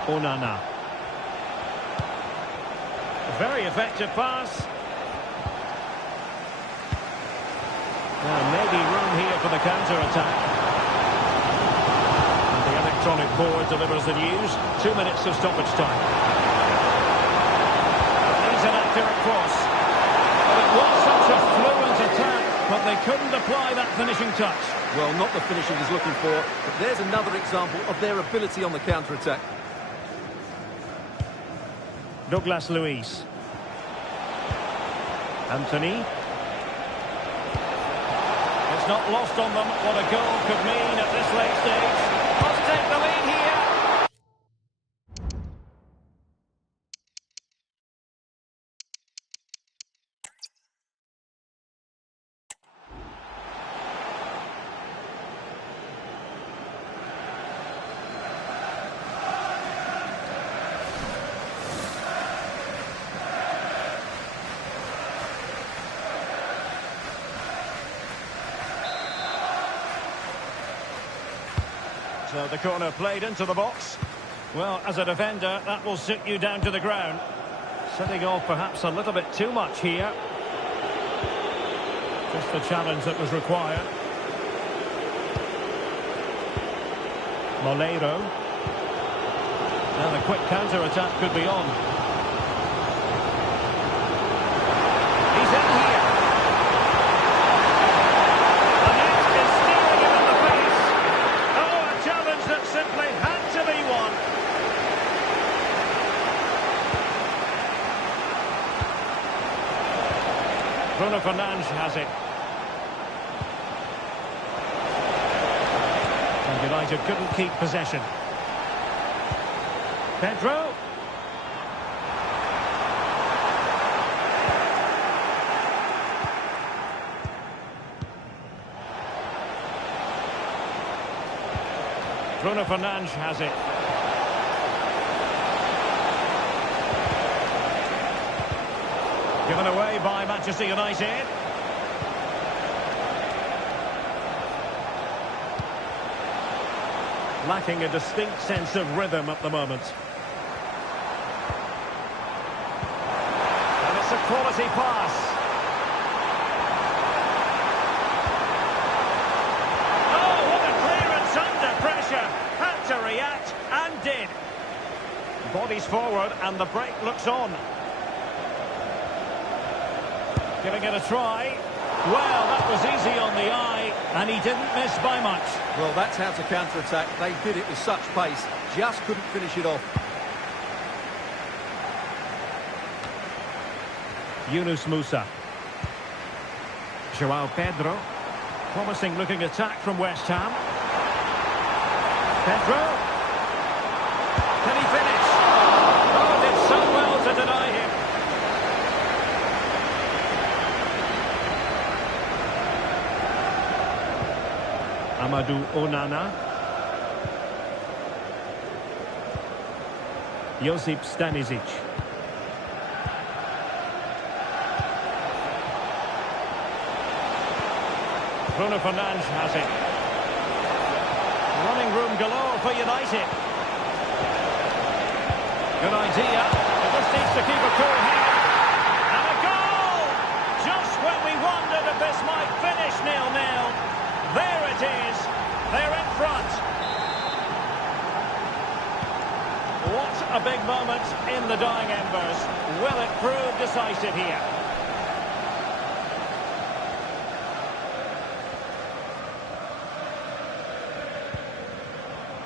Onana. Very effective pass. Maybe room here for the counter-attack. And the electronic board delivers the news. 2 minutes of stoppage time. Needs an accurate cross. Well, it was such a fluent attack, but they couldn't apply that finishing touch. Well, not the finishing he's looking for, but there's another example of their ability on the counter-attack. Douglas Luiz. Anthony. It's not lost on them what a goal could mean at this late stage. Must take the lead here. So the corner played into the box. Well, as a defender, that will sit you down to the ground. Setting off perhaps a little bit too much here. Just the challenge that was required. Moleiro. Now the quick counter-attack could be on. He's in here. Simply had to be won. Bruno Fernandes has it. And United couldn't keep possession. Pedro. Bruno Fernandes has it. Given away by Manchester United. Lacking a distinct sense of rhythm at the moment. And it's a quality pass. Had to react and did. Bodies forward and the break looks on. Giving it a try. Well, that was easy on the eye and he didn't miss by much. Well, that's how to counter-attack. They did it with such pace. Just couldn't finish it off. Yunus Musa. João Pedro. Promising looking attack from West Ham. Pedro. Can he finish? Oh, did so well to deny him. Amadou Onana. Josip Stanisic. Bruno Fernandes has it. Running room galore for United. Good idea. He just needs to keep a cool head. And a goal! Just when we wondered if this might finish 0-0. There it is. They're in front. What a big moment in the dying embers. Will it prove decisive here?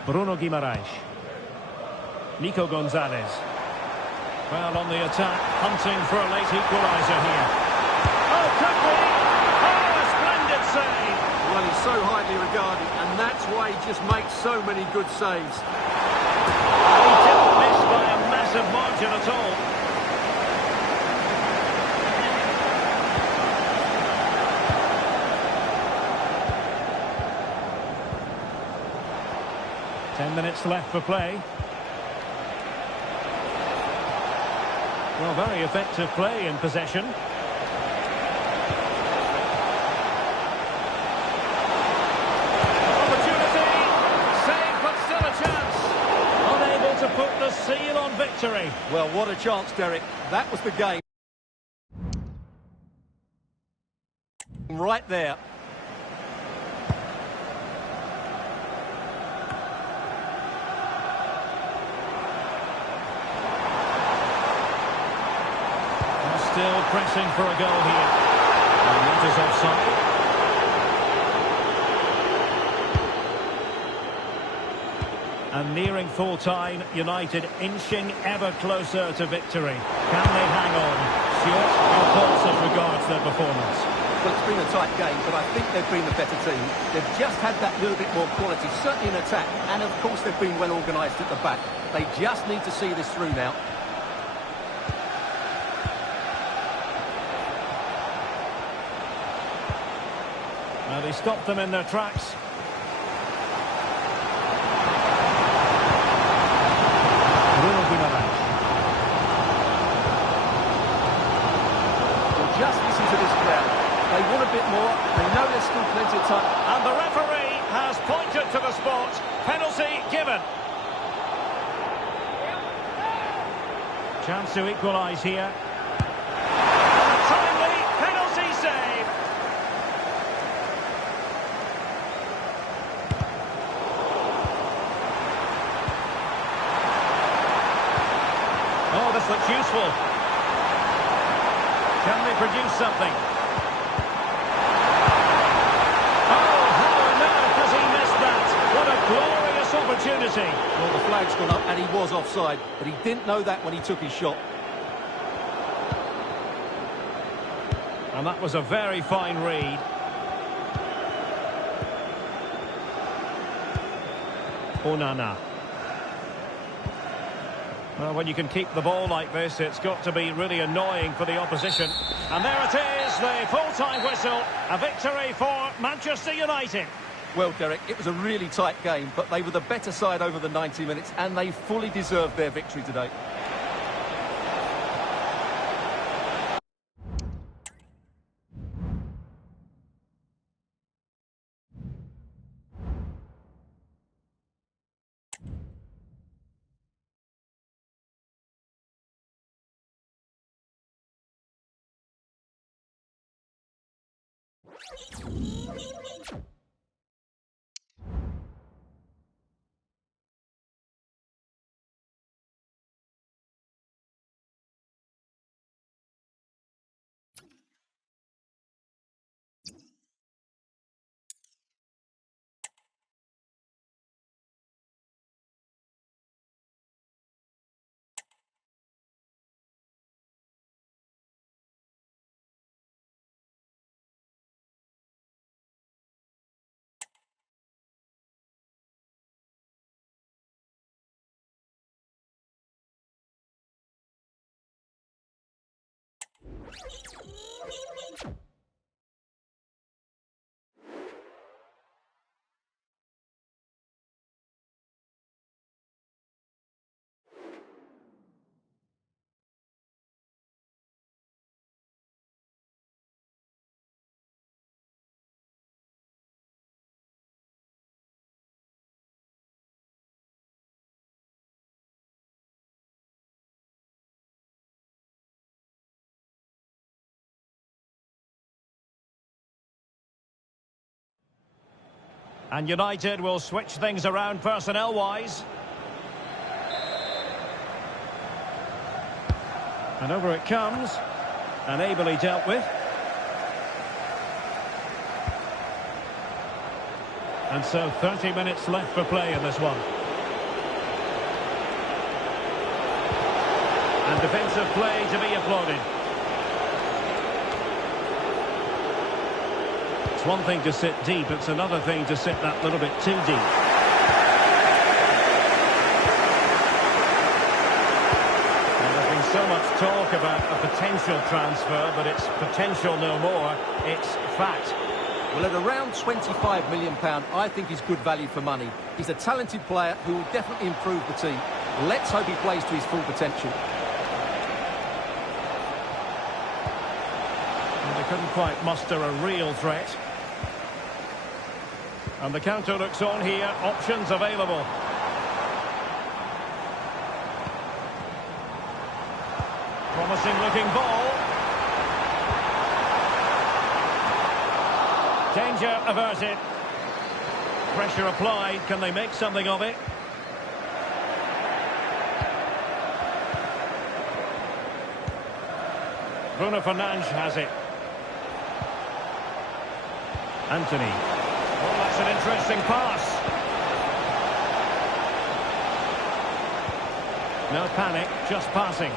Bruno Guimaraes. Nico Gonzalez. Well, on the attack, hunting for a late equaliser here. Oh, could be! Oh, a splendid save! Well, he's so highly regarded, and that's why he just makes so many good saves. He didn't miss by a massive margin at all. 10 minutes left for play. Well, very effective play in possession. Opportunity! Save, but still a chance. Unable to put the seal on victory. Well, what a chance, Derek. That was the game. Right there. Still pressing for a goal here. And that is offside. And nearing full time, United inching ever closer to victory. Can they hang on? Stuart, your thoughts as regards their performance? Well, it's been a tight game, but I think they've been the better team. They've just had that little bit more quality, certainly in attack, and of course they've been well organised at the back. They just need to see this through now. Well, he stopped them in their tracks. Bruno Guimaraes. Well, just listen to this crowd. They want a bit more. They know there's still plenty of time. And the referee has pointed to the spot. Penalty given. Chance to equalise here. A timely penalty save. Oh, this looks useful. Can they produce something? Oh, how on earth has he missed that? What a glorious opportunity. Well, the flag's gone up and he was offside, but he didn't know that when he took his shot. And that was a very fine read. Onana. Well, when you can keep the ball like this, it's got to be really annoying for the opposition. And there it is, the full-time whistle. A victory for Manchester United. Well, Derek, it was a really tight game, but they were the better side over the 90 minutes, and they fully deserved their victory today. And United will switch things around personnel-wise. And over it comes. And ably dealt with. And so 30 minutes left for play in this one. And defensive play to be applauded. It's one thing to sit deep, it's another thing to sit that little bit too deep. And there's been so much talk about a potential transfer, but it's potential no more, it's fact. Well, at around £25 million, I think he's good value for money. He's a talented player who will definitely improve the team. Let's hope he plays to his full potential. And they couldn't quite muster a real threat. And the counter looks on here. Options available. Promising looking ball. Danger averted. Pressure applied. Can they make something of it? Bruno Fernandes has it. Anthony. Oh, that's an interesting pass. No panic, just passing.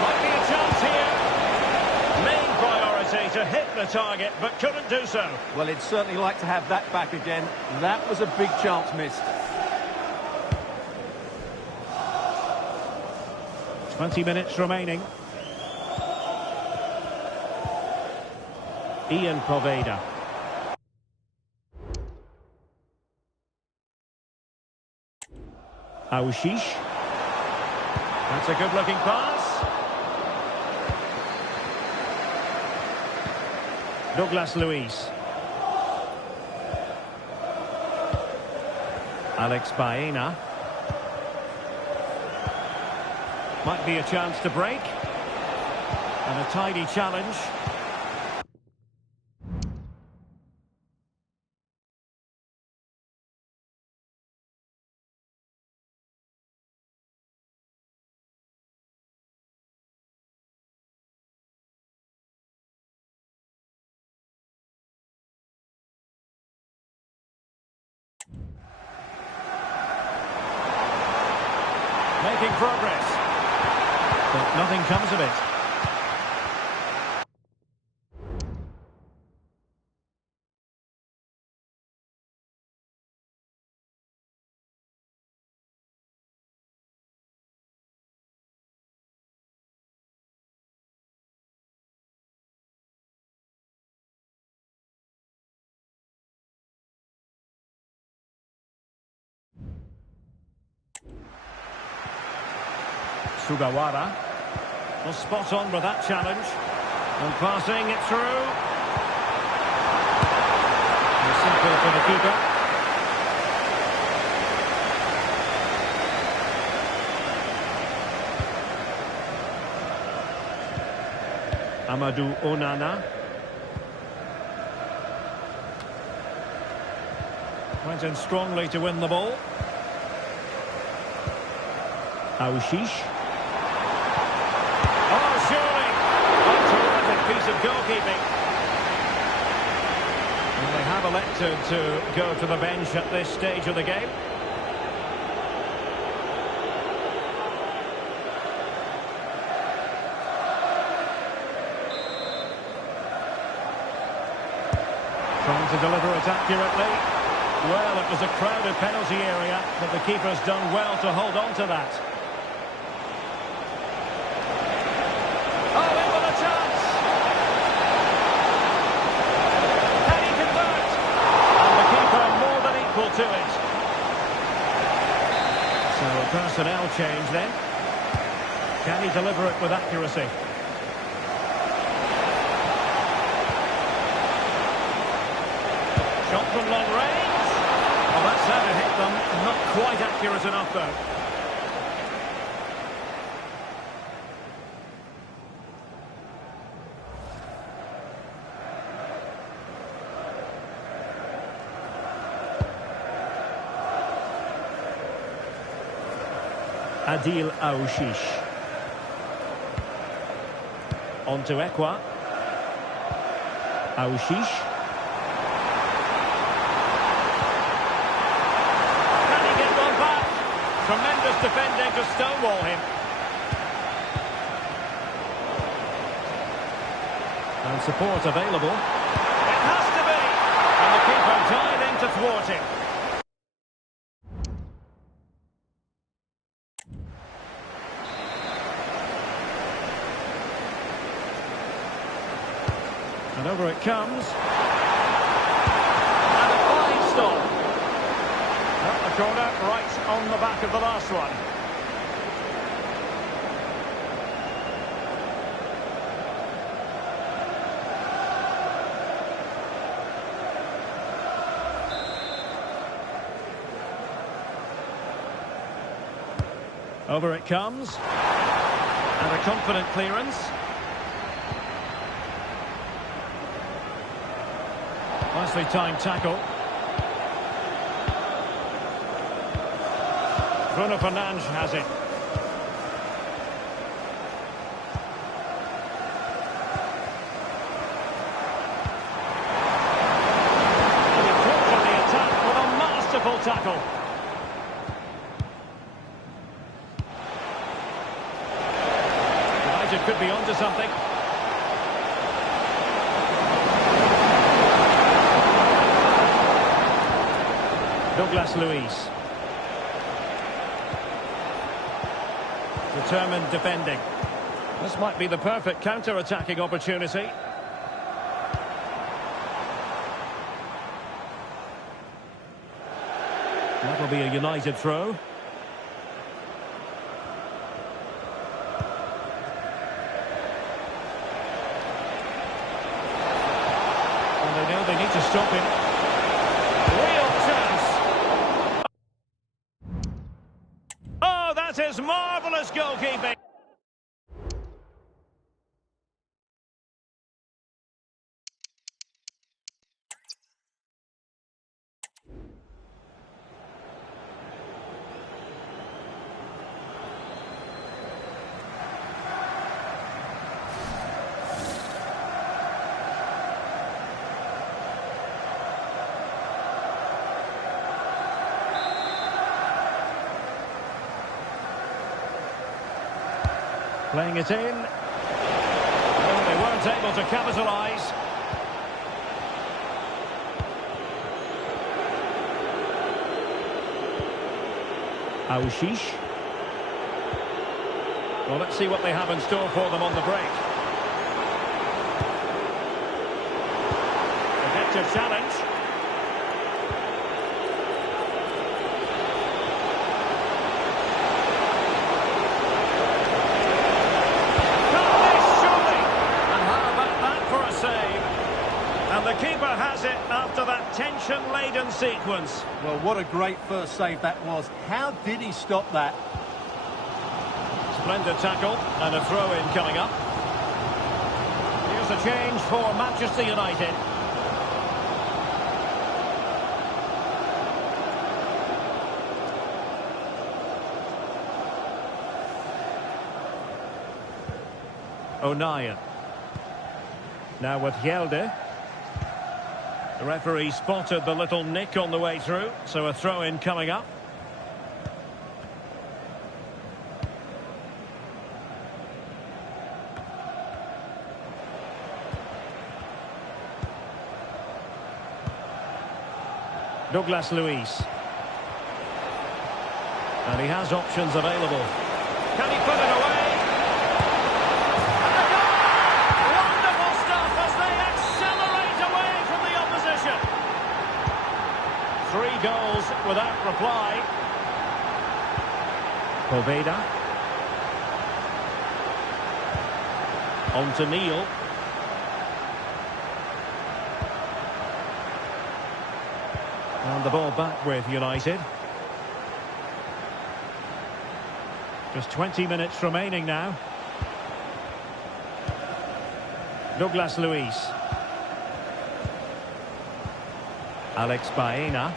Might be a chance here. Main priority to hit the target, but couldn't do so. Well, he'd certainly like to have that back again. That was a big chance missed. 20 minutes remaining. Ian Poveda. Aouchiche. That's a good-looking pass. Douglas Luiz. Alex Baena. Might be a chance to break. And a tidy challenge. Making progress. But nothing comes of it. Sugawara. Well, spot on with that challenge. And passing it through. And simple for the keeper. Amadou Onana. Went in strongly to win the ball. Aouchiche. Oh, surely! A terrific piece of goalkeeping. And they have elected to go to the bench at this stage of the game. Trying to deliver it accurately. Well, it was a crowded penalty area, but the keeper's done well to hold on to that. Oh, in with a chance! Can he convert? And the keeper more than equal to it. So a personnel change then. Can he deliver it with accuracy? Shot from long range. Well, that's how to hit them. Not quite accurate enough, though. Adil Aouchiche. On to Ekwa. Aouchiche. Tremendous defending to stonewall him. And support available. It has to be! And the keeper diving to thwart him. And over it comes. And a fine stop. Up the corner, right on the back of the last one. Over it comes. And a confident clearance. Nicely timed tackle. Bruno Fernandes has it. And he caught on the attack with a masterful tackle. United could be onto something. Douglas Luiz. Determined defending. This might be the perfect counter-attacking opportunity. That'll be a United throw. And they know they need to stop him. Real chance. Oh, that is marvellous goalkeeping. Playing it in. Oh, they weren't able to capitalise. Aouchiche. Well, let's see what they have in store for them on the break. Effective challenge. And the keeper has it after that tension-laden sequence. Well, what a great first save that was. How did he stop that? Splendid tackle and a throw-in coming up. Here's a change for Manchester United. O'Nien. Now with Hjelde. The referee spotted the little nick on the way through, so a throw-in coming up. Douglas Luiz. And he has options available. Can he put it away? Three goals without reply. Poveda. On to Neil. And the ball back with United. Just 20 minutes remaining now. Douglas Luiz. Alex Baena.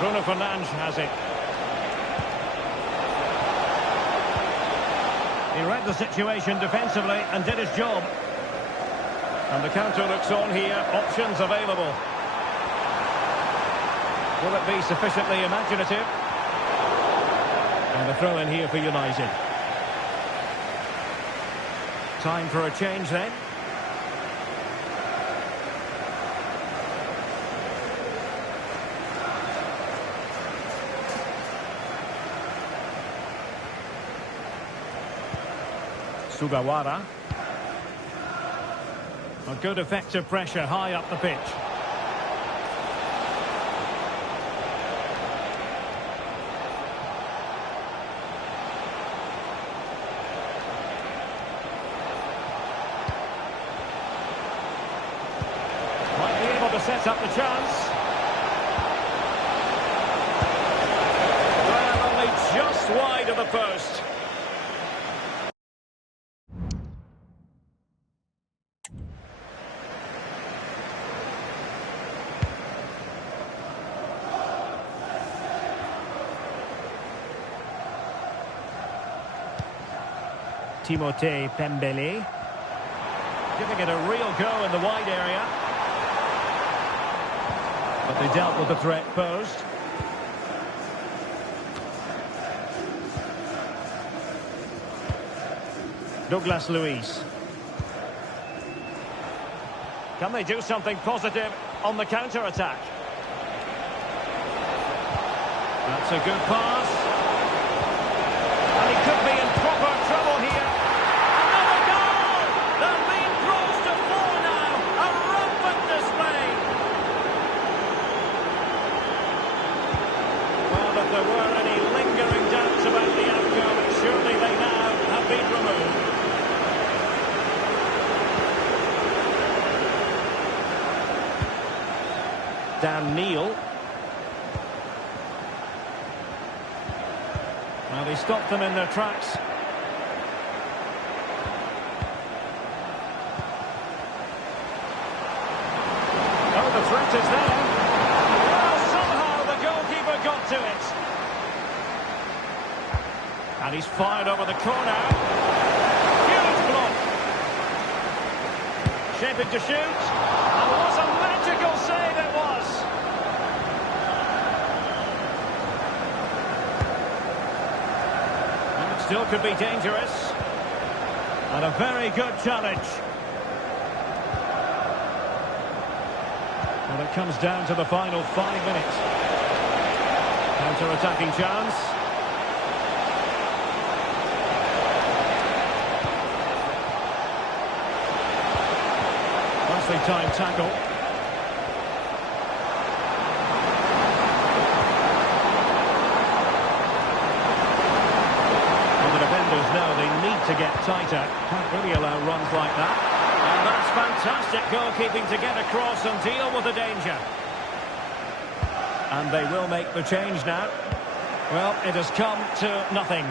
Bruno Fernandes has it. He read the situation defensively and did his job. And the counter looks on here. Options available. Will it be sufficiently imaginative? And a throw in here for United. Time for a change then. Sugawara. A good effective pressure high up the pitch. Might be able to set up the chance. Well, only just wide of the post. Timothée Pembele. Giving it a real go in the wide area. But they dealt with the threat posed. Douglas Luiz. Can they do something positive on the counter-attack? That's a good pass. And he could be in proper trouble here. Another goal! The lead grows to 4 now. A rampant display. Well, if there were any lingering doubts about the outcome, surely they now have been removed. Dan Neil. Well, he stopped them in their tracks. Oh, the threat is there. Well, somehow the goalkeeper got to it. And he's fired over the corner. Huge block. Shaping to shoot. And what a magical save it was. Still could be dangerous. And a very good challenge. And it comes down to the final 5 minutes. Counter-attacking chance. Nicely timed tackle. Now they need to get tighter. Can't really allow runs like that. And that's fantastic goalkeeping to get across and deal with the danger. And they will make the change now. Well, it has come to nothing.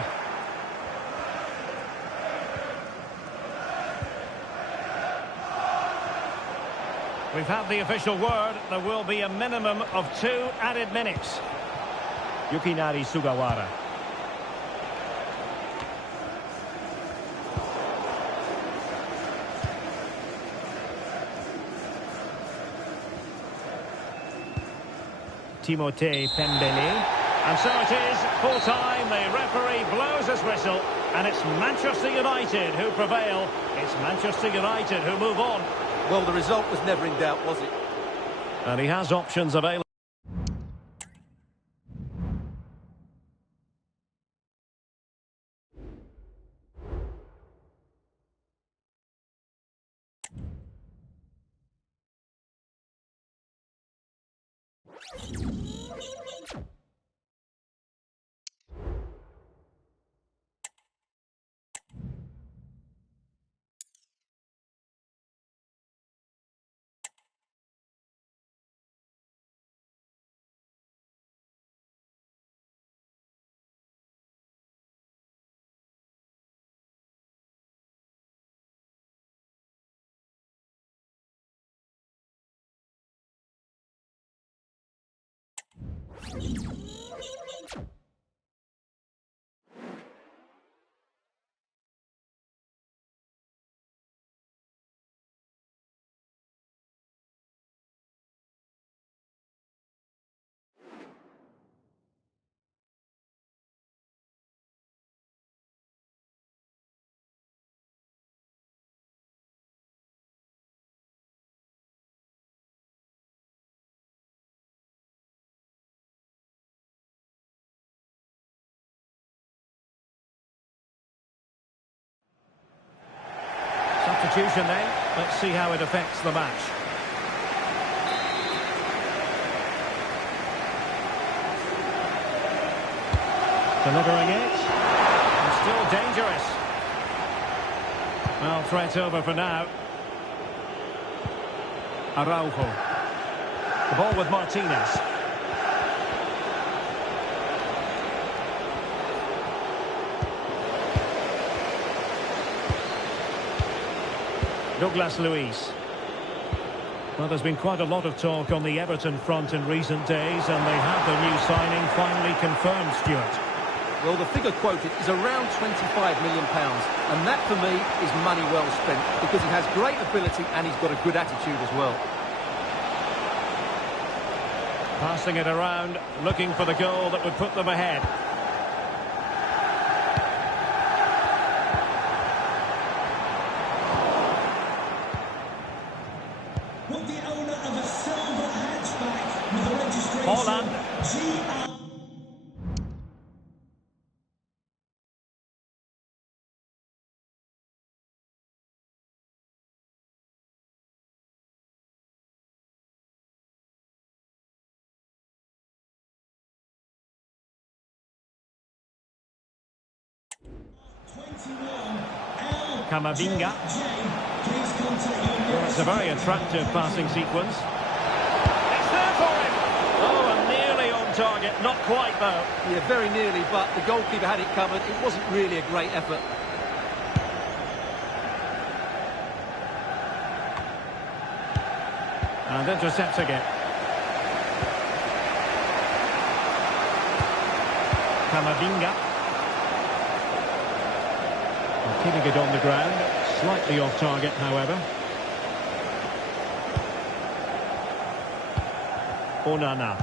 We've had the official word. There will be a minimum of 2 added minutes. Yukinari Sugawara. Timothée Pembele. And so it is, full time, the referee blows his whistle, and it's Manchester United who prevail. It's Manchester United who move on. Well, the result was never in doubt, was it? And he has options available. substitution then. Let's see how it affects the match. Delivering it. And still dangerous. Well, threat over for now. Araujo. The ball with Martinez. Douglas Luiz. Well, there's been quite a lot of talk on the Everton front in recent days, and they have their new signing finally confirmed, Stuart. Well, the figure quoted is around £25 million, and that for me is money well spent, because he has great ability and he's got a good attitude as well. Passing it around, looking for the goal that would put them ahead. With the owner of a silver hatchback with the registration Holland. GR. Camavinga. Well, it's a very attractive passing sequence. It's there for him! Oh, and nearly on target. Not quite, though. Yeah, very nearly, but the goalkeeper had it covered. It wasn't really a great effort. And intercepting it. Camavinga. Keeping it on the ground, slightly off target, however. Onana.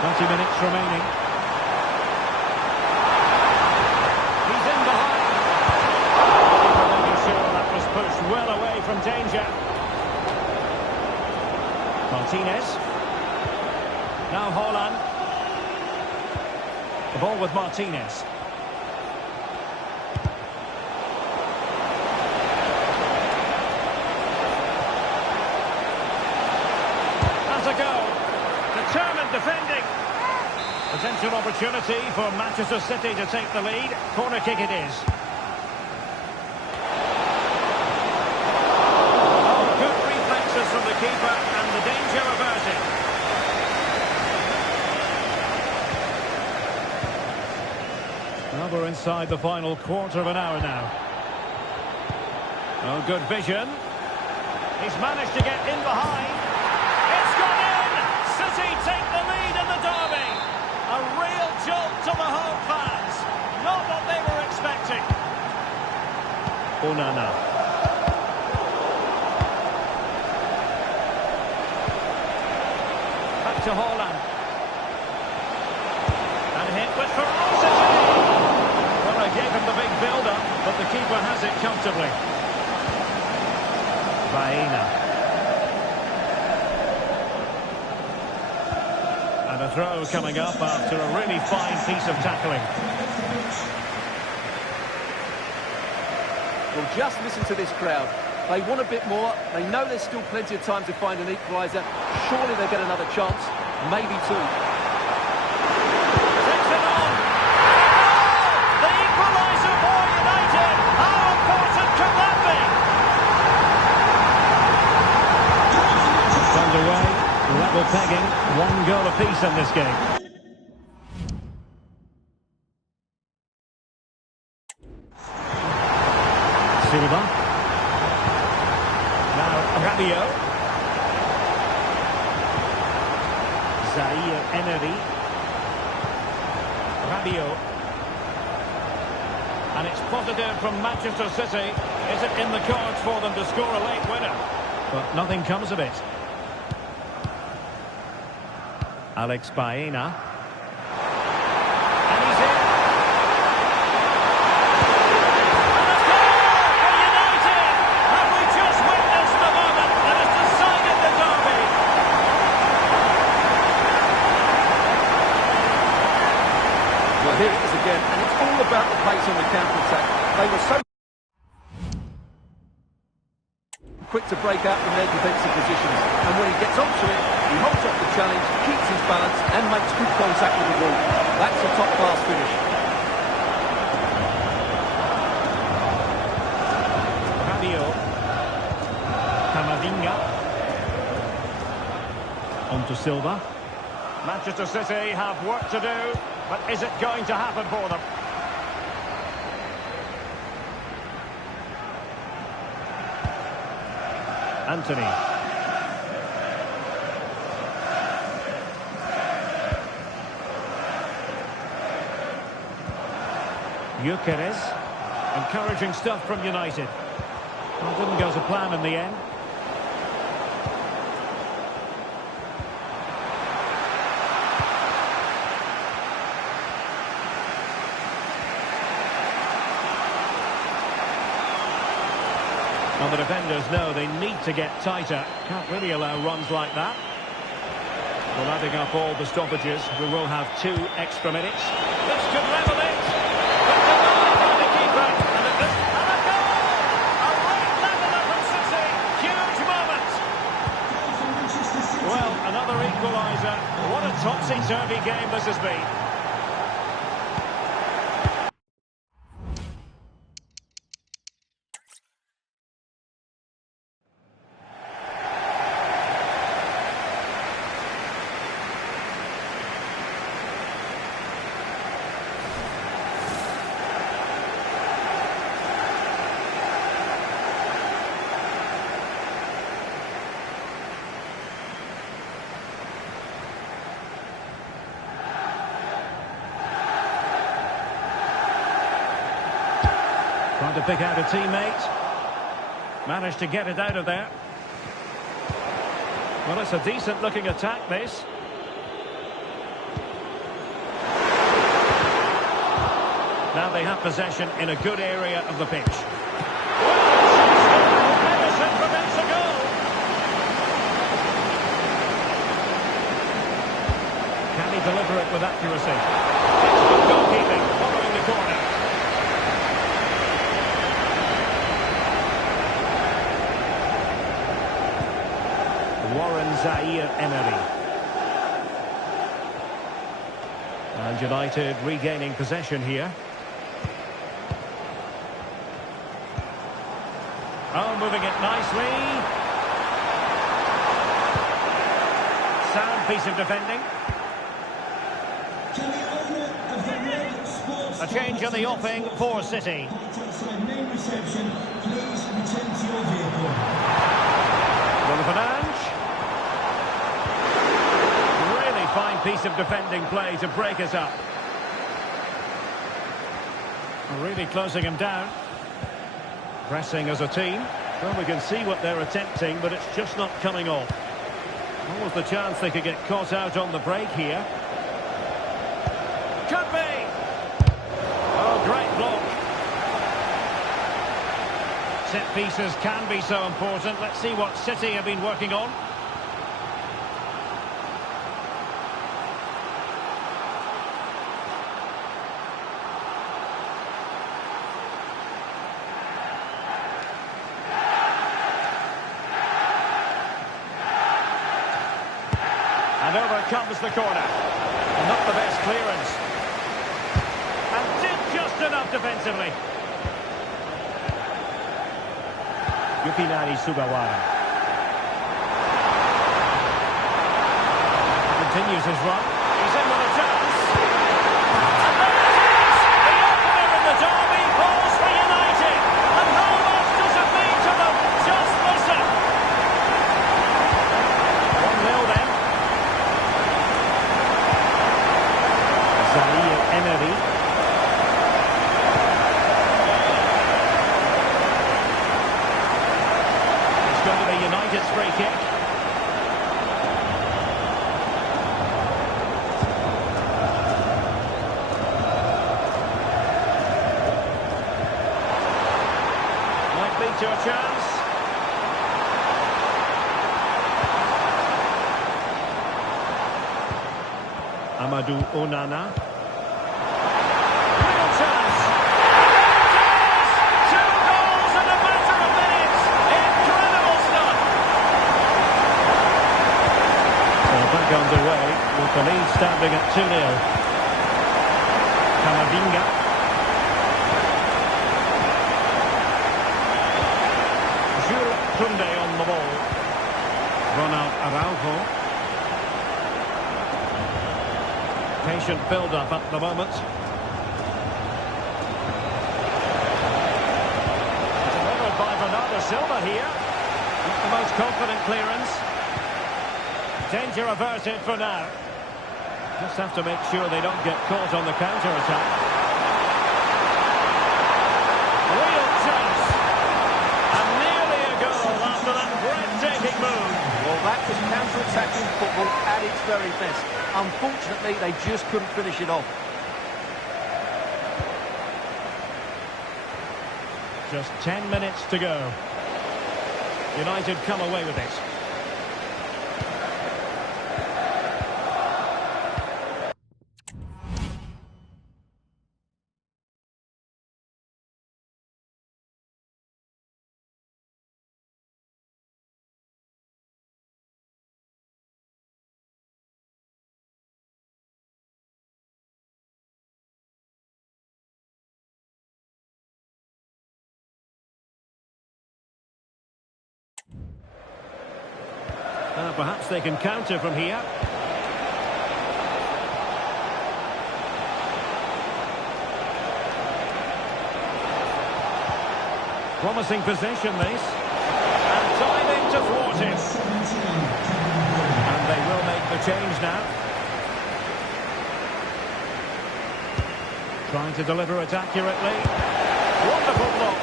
20 minutes remaining. He's in behind. Making sure that was pushed well away from danger. Martinez. Now Holland. The ball with Martinez. A goal. Determined defending. Potential opportunity for Manchester City to take the lead. Corner kick it is. Oh, good reflexes from the keeper and the danger averted. Well, we're inside the final quarter of an hour now. Oh, good vision. He's managed to get in behind. Take the lead in the derby. A real jolt to the home fans. Not what they were expecting. Onana. Back to Holland. And hit with ferocity. Well, they gave him the big build-up, but the keeper has it comfortably. Baena. A throw coming up after a really fine piece of tackling. Well, just listen to this crowd. They want a bit more. They know there's still plenty of time to find an equaliser. Surely they'll get another chance. Maybe two. Takes it on. The equaliser for United. How important can that be? It's underway. Level pegging, 1 goal apiece in this game. Silva. Now Rabiot. Zaire Emery. Rabiot. And it's positive from Manchester City. Is it in the cards for them to score a late winner? But nothing comes of it. Alex Baena. And he's in. And a goal for United! Have we just witnessed the moment that has decided the derby? Well, here it is again, and it's all about the pace on the counter-attack. They were so quick to break out from their defensive positions. And when he gets onto it, he holds up the challenge, keeps his balance and makes good contact with the ball. That's a top-class finish. Radio. Camavinga. On to Silva. Manchester City have work to do, but is it going to happen for them? Anthony. Gyökeres. Encouraging stuff from United. Well, didn't go to plan in the end. Well, the defenders know they need to get tighter. Can't really allow runs like that. Well, adding up all the stoppages, we will have 2 extra minutes. This could level it. But denied by the keeper. And a goal! A late leveller from City. Huge moment. Well, another equaliser. What a topsy-turvy game this has been. Trying to pick out a teammate. Managed to get it out of there. Well, it's a decent-looking attack, this. Now they have possession in a good area of the pitch. Henderson prevents a goal. Can he deliver it with accuracy? Excellent goalkeeping following the corner. Warren Zaïre-Emery. And United regaining possession here. Oh, moving it nicely. Sound piece of defending. A change in the offing for City. Main reception, please return to your vehicle. Bruno Fernandes. Really fine piece of defending play to break us up. Really closing him down. Pressing as a team. Well, we can see what they're attempting, but it's just not coming off. What was the chance they could get caught out on the break here? Could be! Oh, great block. Set pieces can be so important. Let's see what City have been working on. And over comes the corner. Not the best clearance. And did just enough defensively. Yupinari Sugawara. Continues his run. He's in with a chance. And there it is! The opener in the derby falls for United. And how much does it mean to them? Just listen. 1-0 then. Zaïre-Emery. It's going to be United's free kick. Might lead to a chance. Amadou Onana. Real chance. Two goals in a matter of minutes. Incredible standing at 2-0. Camavinga. Jules Koundé on the ball. Ronald Araujo. Patient build-up at the moment. Delivered by Bernardo Silva here. Not the most confident clearance. Danger averted for now. Just have to make sure they don't get caught on the counter-attack. Real chance. And nearly a goal after that breathtaking move. Well, that was counter-attacking football at its very best. Unfortunately, they just couldn't finish it off. Just 10 minutes to go. United come away with it. Perhaps they can counter from here. Promising possession, this. And timing to thwart it. And they will make the change now. Trying to deliver it accurately. Wonderful block.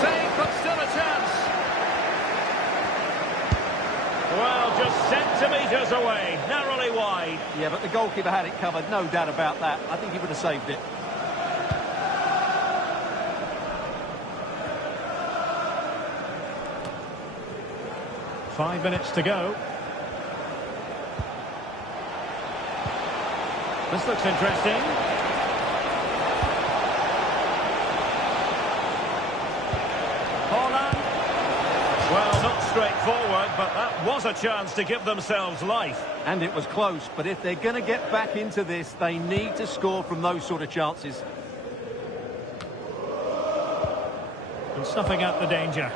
Save, but still a chance. Well, just centimetres away, narrowly wide. Yeah, but the goalkeeper had it covered, no doubt about that. I think he would have saved it. Five minutes to go. This looks interesting. Haaland. Well, not straightforward, but that was a chance to give themselves life. And it was close, but if they're going to get back into this, they need to score from those sort of chances. And snuffing out the danger.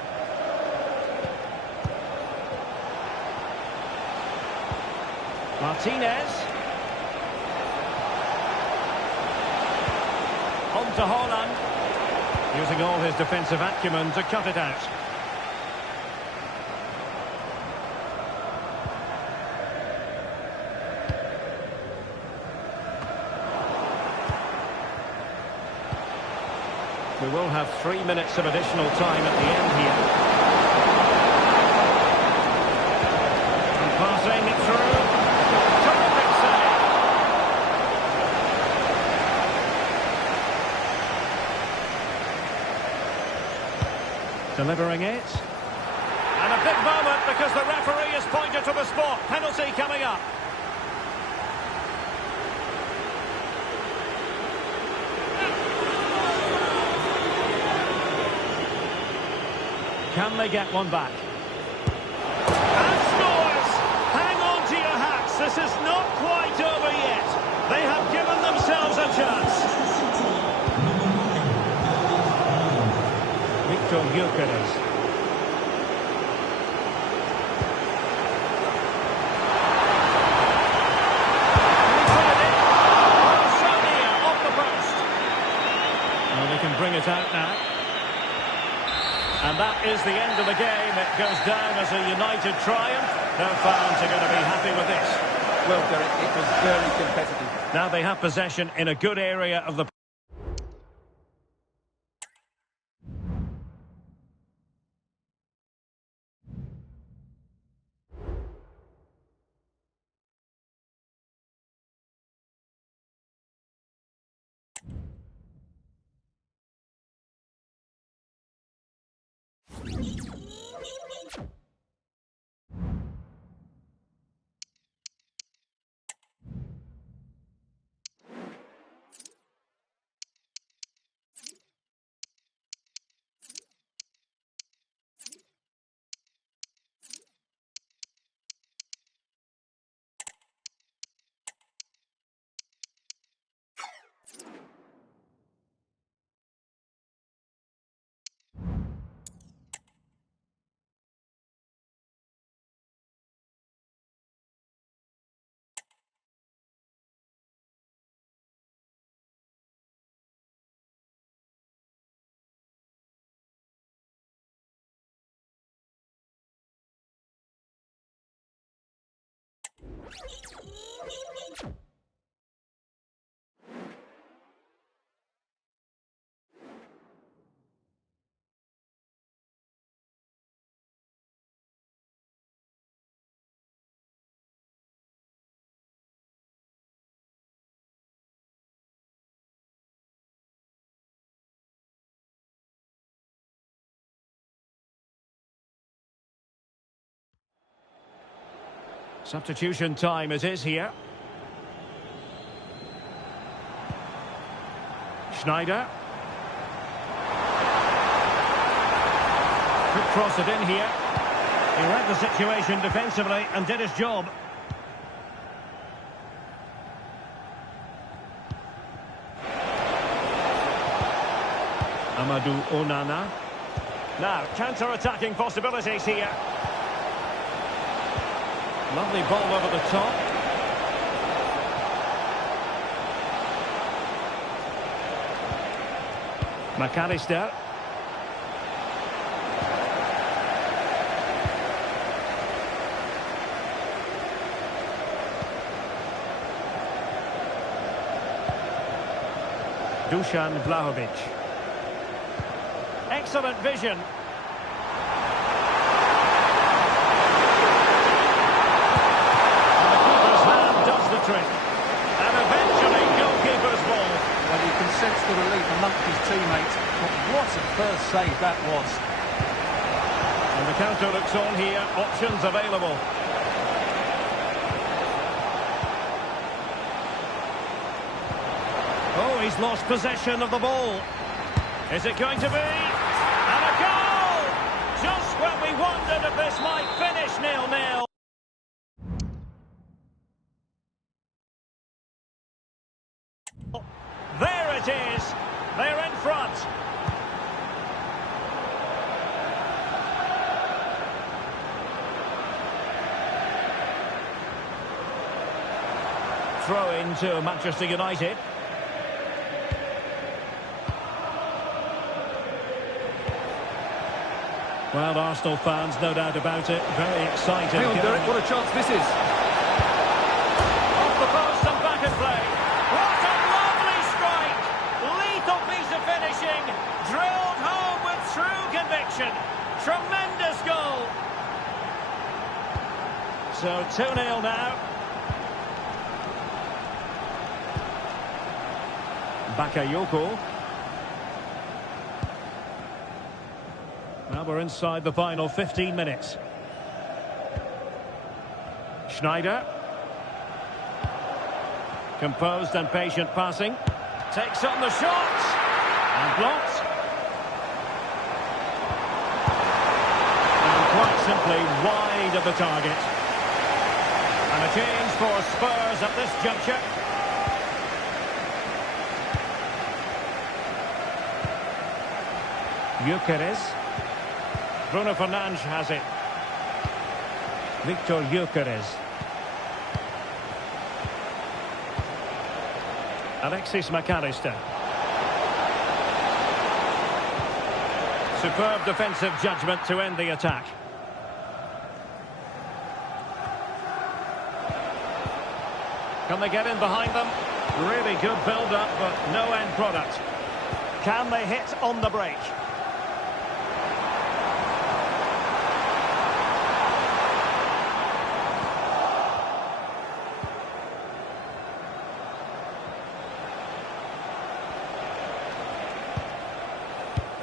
Martinez. On to Haaland. Using all his defensive acumen to cut it out. We will have 3 minutes of additional time at the end here. And passing it through. Terrific save. Delivering it. And a big moment because the referee has pointed to the spot. Penalty coming up. Can they get one back? And scores! Hang on to your hats. This is not quite over yet. They have given themselves a chance. Victor Gyökeres. Off the post. Well, they can bring it out now. And that is the end of the game. It goes down as a United triumph. No fans are going to be happy with this. Well, Derek, it was very competitive. Now they have possession in a good area of the Substitution time it is here. Schneider. Could cross it in here. He read the situation defensively and did his job. Amadou Onana. Now, counter-attacking possibilities here. Lovely ball over the top. McAllister. Dusan Vlahovic. Excellent vision. Trick. And eventually goalkeeper's ball. Well, you can sense the relief amongst his teammates, but what a first save that was. And the counter looks on here, options available. Oh, he's lost possession of the ball. Is it going to be? And a goal! Just when we wondered if this might finish 0-0. There it is. They're in front. Throw into Manchester United. Well, Arsenal fans, no doubt about it, very excited. Hang on, Derek, what a chance this is. Off the post and back in play. What a lovely strike! Lethal piece of finishing. Drilled home with true conviction. Tremendous goal. So 2-0 now. Bakayoko. Now we're inside the final 15 minutes. Schneider. Composed and patient passing. Takes on the shot. And blocked. And quite simply wide of the target. And a change for Spurs at this juncture. Gyökeres. Bruno Fernandes has it. Victor Gyökeres. Alexis McAllister. Superb defensive judgment to end the attack. Can they get in behind them? Really good build-up, but no end product. Can they hit on the break?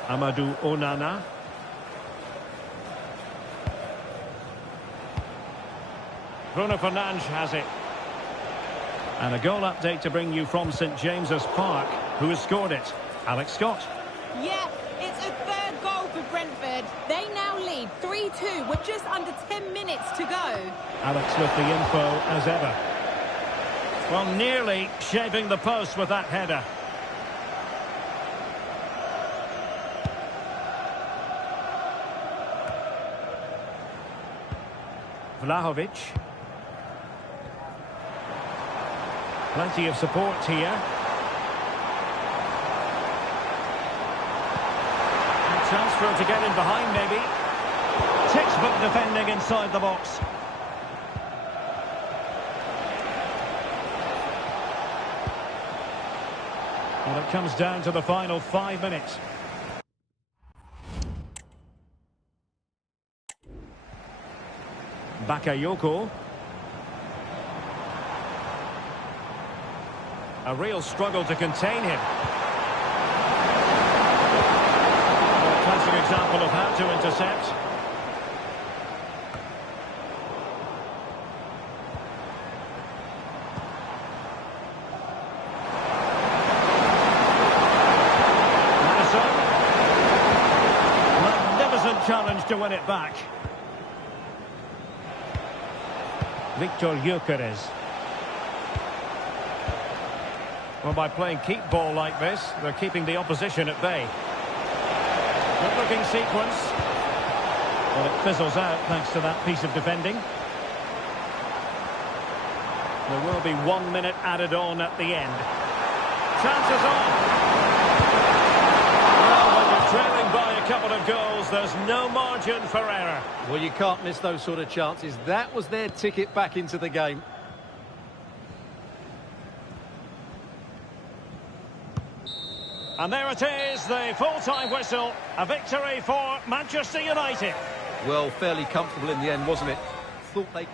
Amadou Onana. Bruno Fernandes has it. And a goal update to bring you from St James's Park. Who has scored it? Alex Scott. Yeah, it's a third goal for Brentford. They now lead 3-2 with just under 10 minutes to go. Alex with the info as ever. Well, nearly shaving the post with that header. Vlahovic. Plenty of support here. A chance for him to get in behind, maybe. Textbook defending inside the box. And it comes down to the final 5 minutes. Bakayoko. A real struggle to contain him. A classic example of how to intercept. Challenge to win it back. Victor Gyökeres. Well, by playing keep ball like this, they're keeping the opposition at bay. Good looking sequence. Well, it fizzles out thanks to that piece of defending. There will be 1 minute added on at the end. Chances on. Trailing by a couple of goals, there's no margin for error. Well, you can't miss those sort of chances. That was their ticket back into the game. And there it is, the full-time whistle. A victory for Manchester United. Well, fairly comfortable in the end, wasn't it? Thought they...